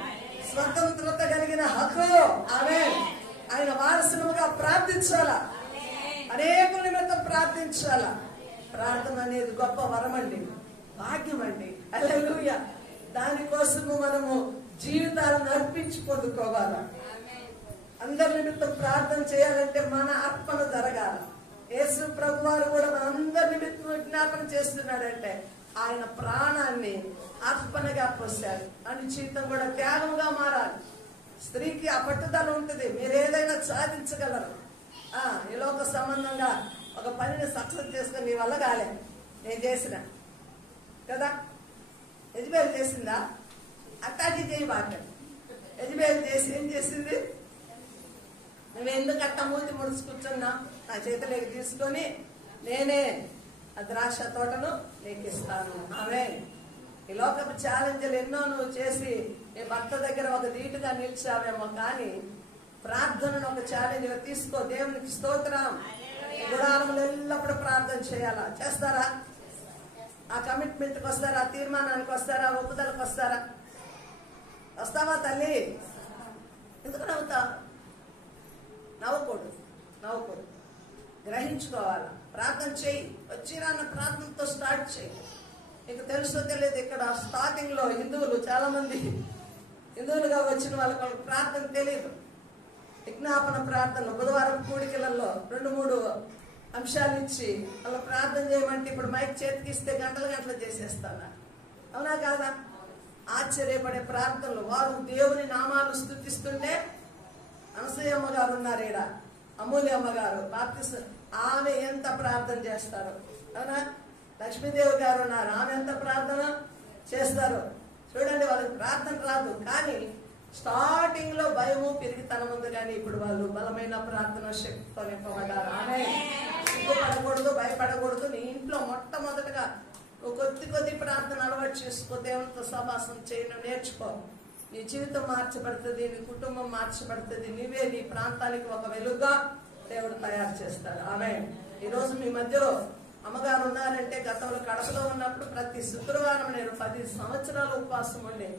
స్వతంత్రత కలిగిన హక్కు. ఆమేన్. ఆయన వారసులుగా ప్రార్థించాలా. అనేకుల నిమిత్తం ప్రార్థించాలా. ప్రార్థన అనేది గొప్ప వరం అండి, భాగ్యం అండి. హల్లెలూయా. దానికోసము మనము జీవితాలను అర్పించి పొందుకోవాలా. అందరి నిమిత్తం ప్రార్థన చేయాలంటే మన అర్పణ జరగాల. యేసు ప్రభు వారు కూడా మన అందరి నిమిత్తం విజ్ఞాపన చేస్తున్నాడంటే ఆయన ప్రాణాన్ని అర్పణగా పోశాడు. అని జీవితం కూడా త్యాగంగా మారాలి. స్త్రీకి ఆ పట్టుదల ఉంటుంది. మీరు ఏదైనా సాధించగలరు. ఈ లోక సంబంధంగా ఒక పనిని సక్సెస్ చేసుకుని నీ వల్ల కాలే, నేను చేసిన కదా, యజబేలు చేసిందా? అట్టాకి చేయి బాక. యజబేల్ చేసి ఏం చేసింది? నువ్వు ఎందుకట్ట మూతి ముడుచు కూర్చున్నా? నా చేతిలోకి తీసుకొని నేనే ఆ ద్రాక్ష తోటను నీకు ఇస్తాను. ఆమె ఈ లోకపు ఛాలెంజ్లు ఎన్నో నువ్వు చేసి నీ భర్త దగ్గర ఒక ధీటుగా నిలిచావేమో, కానీ ప్రార్థనను ఒక ఛాలెంజ్ గా తీసుకో. దేవునికి స్తోత్రం. గుడారంలో ఎల్లప్పుడూ ప్రార్థన చేయాలా? చేస్తారా? ఆ కమిట్మెంట్కి వస్తారా? ఆ తీర్మానానికి వస్తారా? ఒప్పుదలకు వస్తారా? వస్తావా తల్లి? ఎందుకు నవ్వుతావు? నవ్వకూడదు. గ్రహించుకోవాలా. ప్రార్థన చేయి. వచ్చిరాన్న ప్రార్థనతో స్టార్ట్ చేయి. నీకు తెలుసో తెలియదు, ఇక్కడ స్టార్టింగ్ లో హిందువులు చాలా మంది హిందువులుగా వచ్చిన వాళ్ళకి ప్రార్థన తెలియదు. విజ్ఞాపన ప్రార్థనలు బుధవారం కూడికలలో 2-3 అంశాలు ఇచ్చి వాళ్ళ ప్రార్థన చేయమంటే ఇప్పుడు మైక్ చేతికి ఇస్తే గంటలు చేసేస్తాను. అవునా కాదా? ఆశ్చర్యపడే ప్రార్థనలు. వారు దేవుని నామాలు స్తుతిస్తుంటే అనసూయమ్మ గారు ఉన్నారు ఈడ, అమూల్యమ్మ గారు బాప్తిస్ట్, ఆమె ఎంత ప్రార్థన చేస్తారు. అవునా? లక్ష్మీదేవి గారు ఉన్నారు, ఆమె ఎంత ప్రార్థన చేస్తారు. చూడండి, వాళ్ళకి ప్రార్థన రాదు, కానీ స్టార్టింగ్ లో భయము పెరిగితనం ఉంది, కానీ ఇప్పుడు వాళ్ళు బలమైన ప్రార్థన శక్తితో నింపబడ్డారు. ఆమె సిగ్గుపడకూడదు, భయపడకూడదు. నీ ఇంట్లో మొట్టమొదటిగా కొద్ది ప్రార్థన అలవాటు చేసుకో. దేవునితో సహవాసం చేయడం నేర్చుకో. నీ జీవితం మార్చబడుతుంది, నీ కుటుంబం మార్చబడుతుంది. నీవే నీ ప్రాంతానికి ఒక వెలుగుగా దేవుడు తయారు చేస్తాడు. ఆమె ఈరోజు మీ మధ్యలో అమ్మగారు ఉన్నారంటే, గతంలో కడపలో ఉన్నప్పుడు ప్రతి శుక్రవారం నేను 10 సంవత్సరాలు ఉపవాసం ఉండి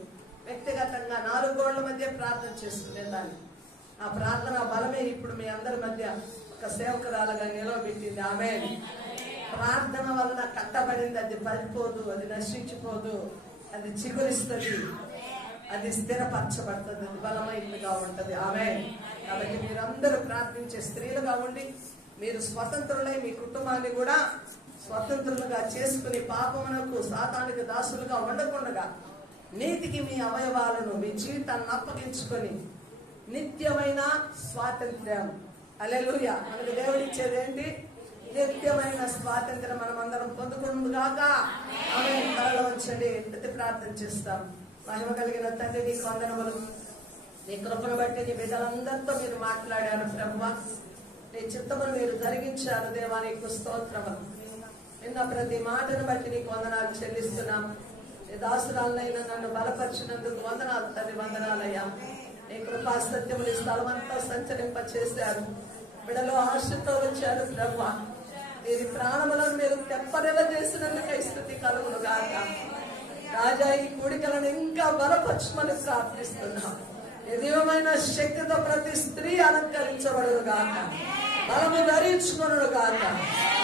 వ్యక్తిగతంగా 4 గోళ్ల మధ్య ప్రార్థన చేసుకునేదాన్ని. ఆ ప్రార్థన బలమే ఇప్పుడు మీ అందరి మధ్య ఒక సేవకురాలుగా నిలవబెట్టింది. ఆమె ప్రార్థన వలన కట్టబడింది. అది పడిపోదు, అది నశించిపోదు, అది చిగురిస్తుంది, అది స్థిరపరచబడుతుంది, అది బలమైనదిగా ఉంటది. ఆమె కాబట్టి మీరందరూ ప్రార్థించే స్త్రీలుగా ఉండి మీరు స్వతంత్రులై మీ కుటుంబాన్ని కూడా స్వతంత్రులుగా చేసుకుని పాపమునకు సాతానికి దాసులుగా ఉండకుండా నీతికి మీ అవయవాలను మీ జీవితాన్ని అప్పగించుకొని నిత్యమైన స్వాతంత్ర్యం. హల్లెలూయా. మనకు దేవుడిచ్చేది ఏంటి? నిత్యమైన స్వాతంత్ర్యం మనం అందరం పొందుకుందుగాక. ఆమె తలలో వచ్చండి, ప్రతి ప్రార్థన చేస్తాం. మహిమ కలిగిన తండ్రి, నీ వందనములు. నీ కృపను బట్టి నీ బిడ్డలందరితో మీరు మాట్లాడారు ప్రభువా. నీ చిత్తమును మీరు జరిగించారు దేవా, నీకు స్తోత్రములు. నిన్న ప్రతి మాటను బట్టి నీకు వందనాలు చెల్లిస్తున్నాం. నీ దాసురాలైనా నన్ను బలపరిచినందుకు వందనాలు తండ్రి, వందనాలయ్యా. నీ కృపా సత్యములు ఈ స్థలం అంతా సంచరింప చేశారు. బిడలో ఆశతో వచ్చారు ప్రభువా. వీరి ప్రాణములను మీరు తెప్పరెవ చేసినందుకై స్తుతి కలుగును గాక. రాజా, ఈ కూడికలను ఇంకా బలపరచమని ప్రార్థిస్తున్నాం. నిజమైన శక్తితో ప్రతి స్త్రీ అలంకరించబడును గాక, బలము ధరించుకొనును గాక.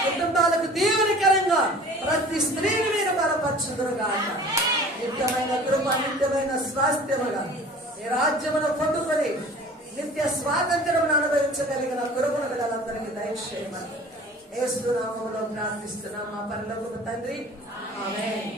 కుటుంబాలకు దీవెనకరంగా ప్రతి స్త్రీని మీరు బలపరచుదురు గాక. నిత్యమైన కృప, నిత్యమైన స్వాస్థ్యముగా ఈ రాజ్యమును పొందుకొని నిత్య స్వాతంత్ర్యం అనుభవించగలిగిన కృపను బిడ్డలందరికీ దయచేయమని యేసు నామములో ప్రార్థిస్తున్నాం మా పరలోకపు తండ్రి. ఆమేన్.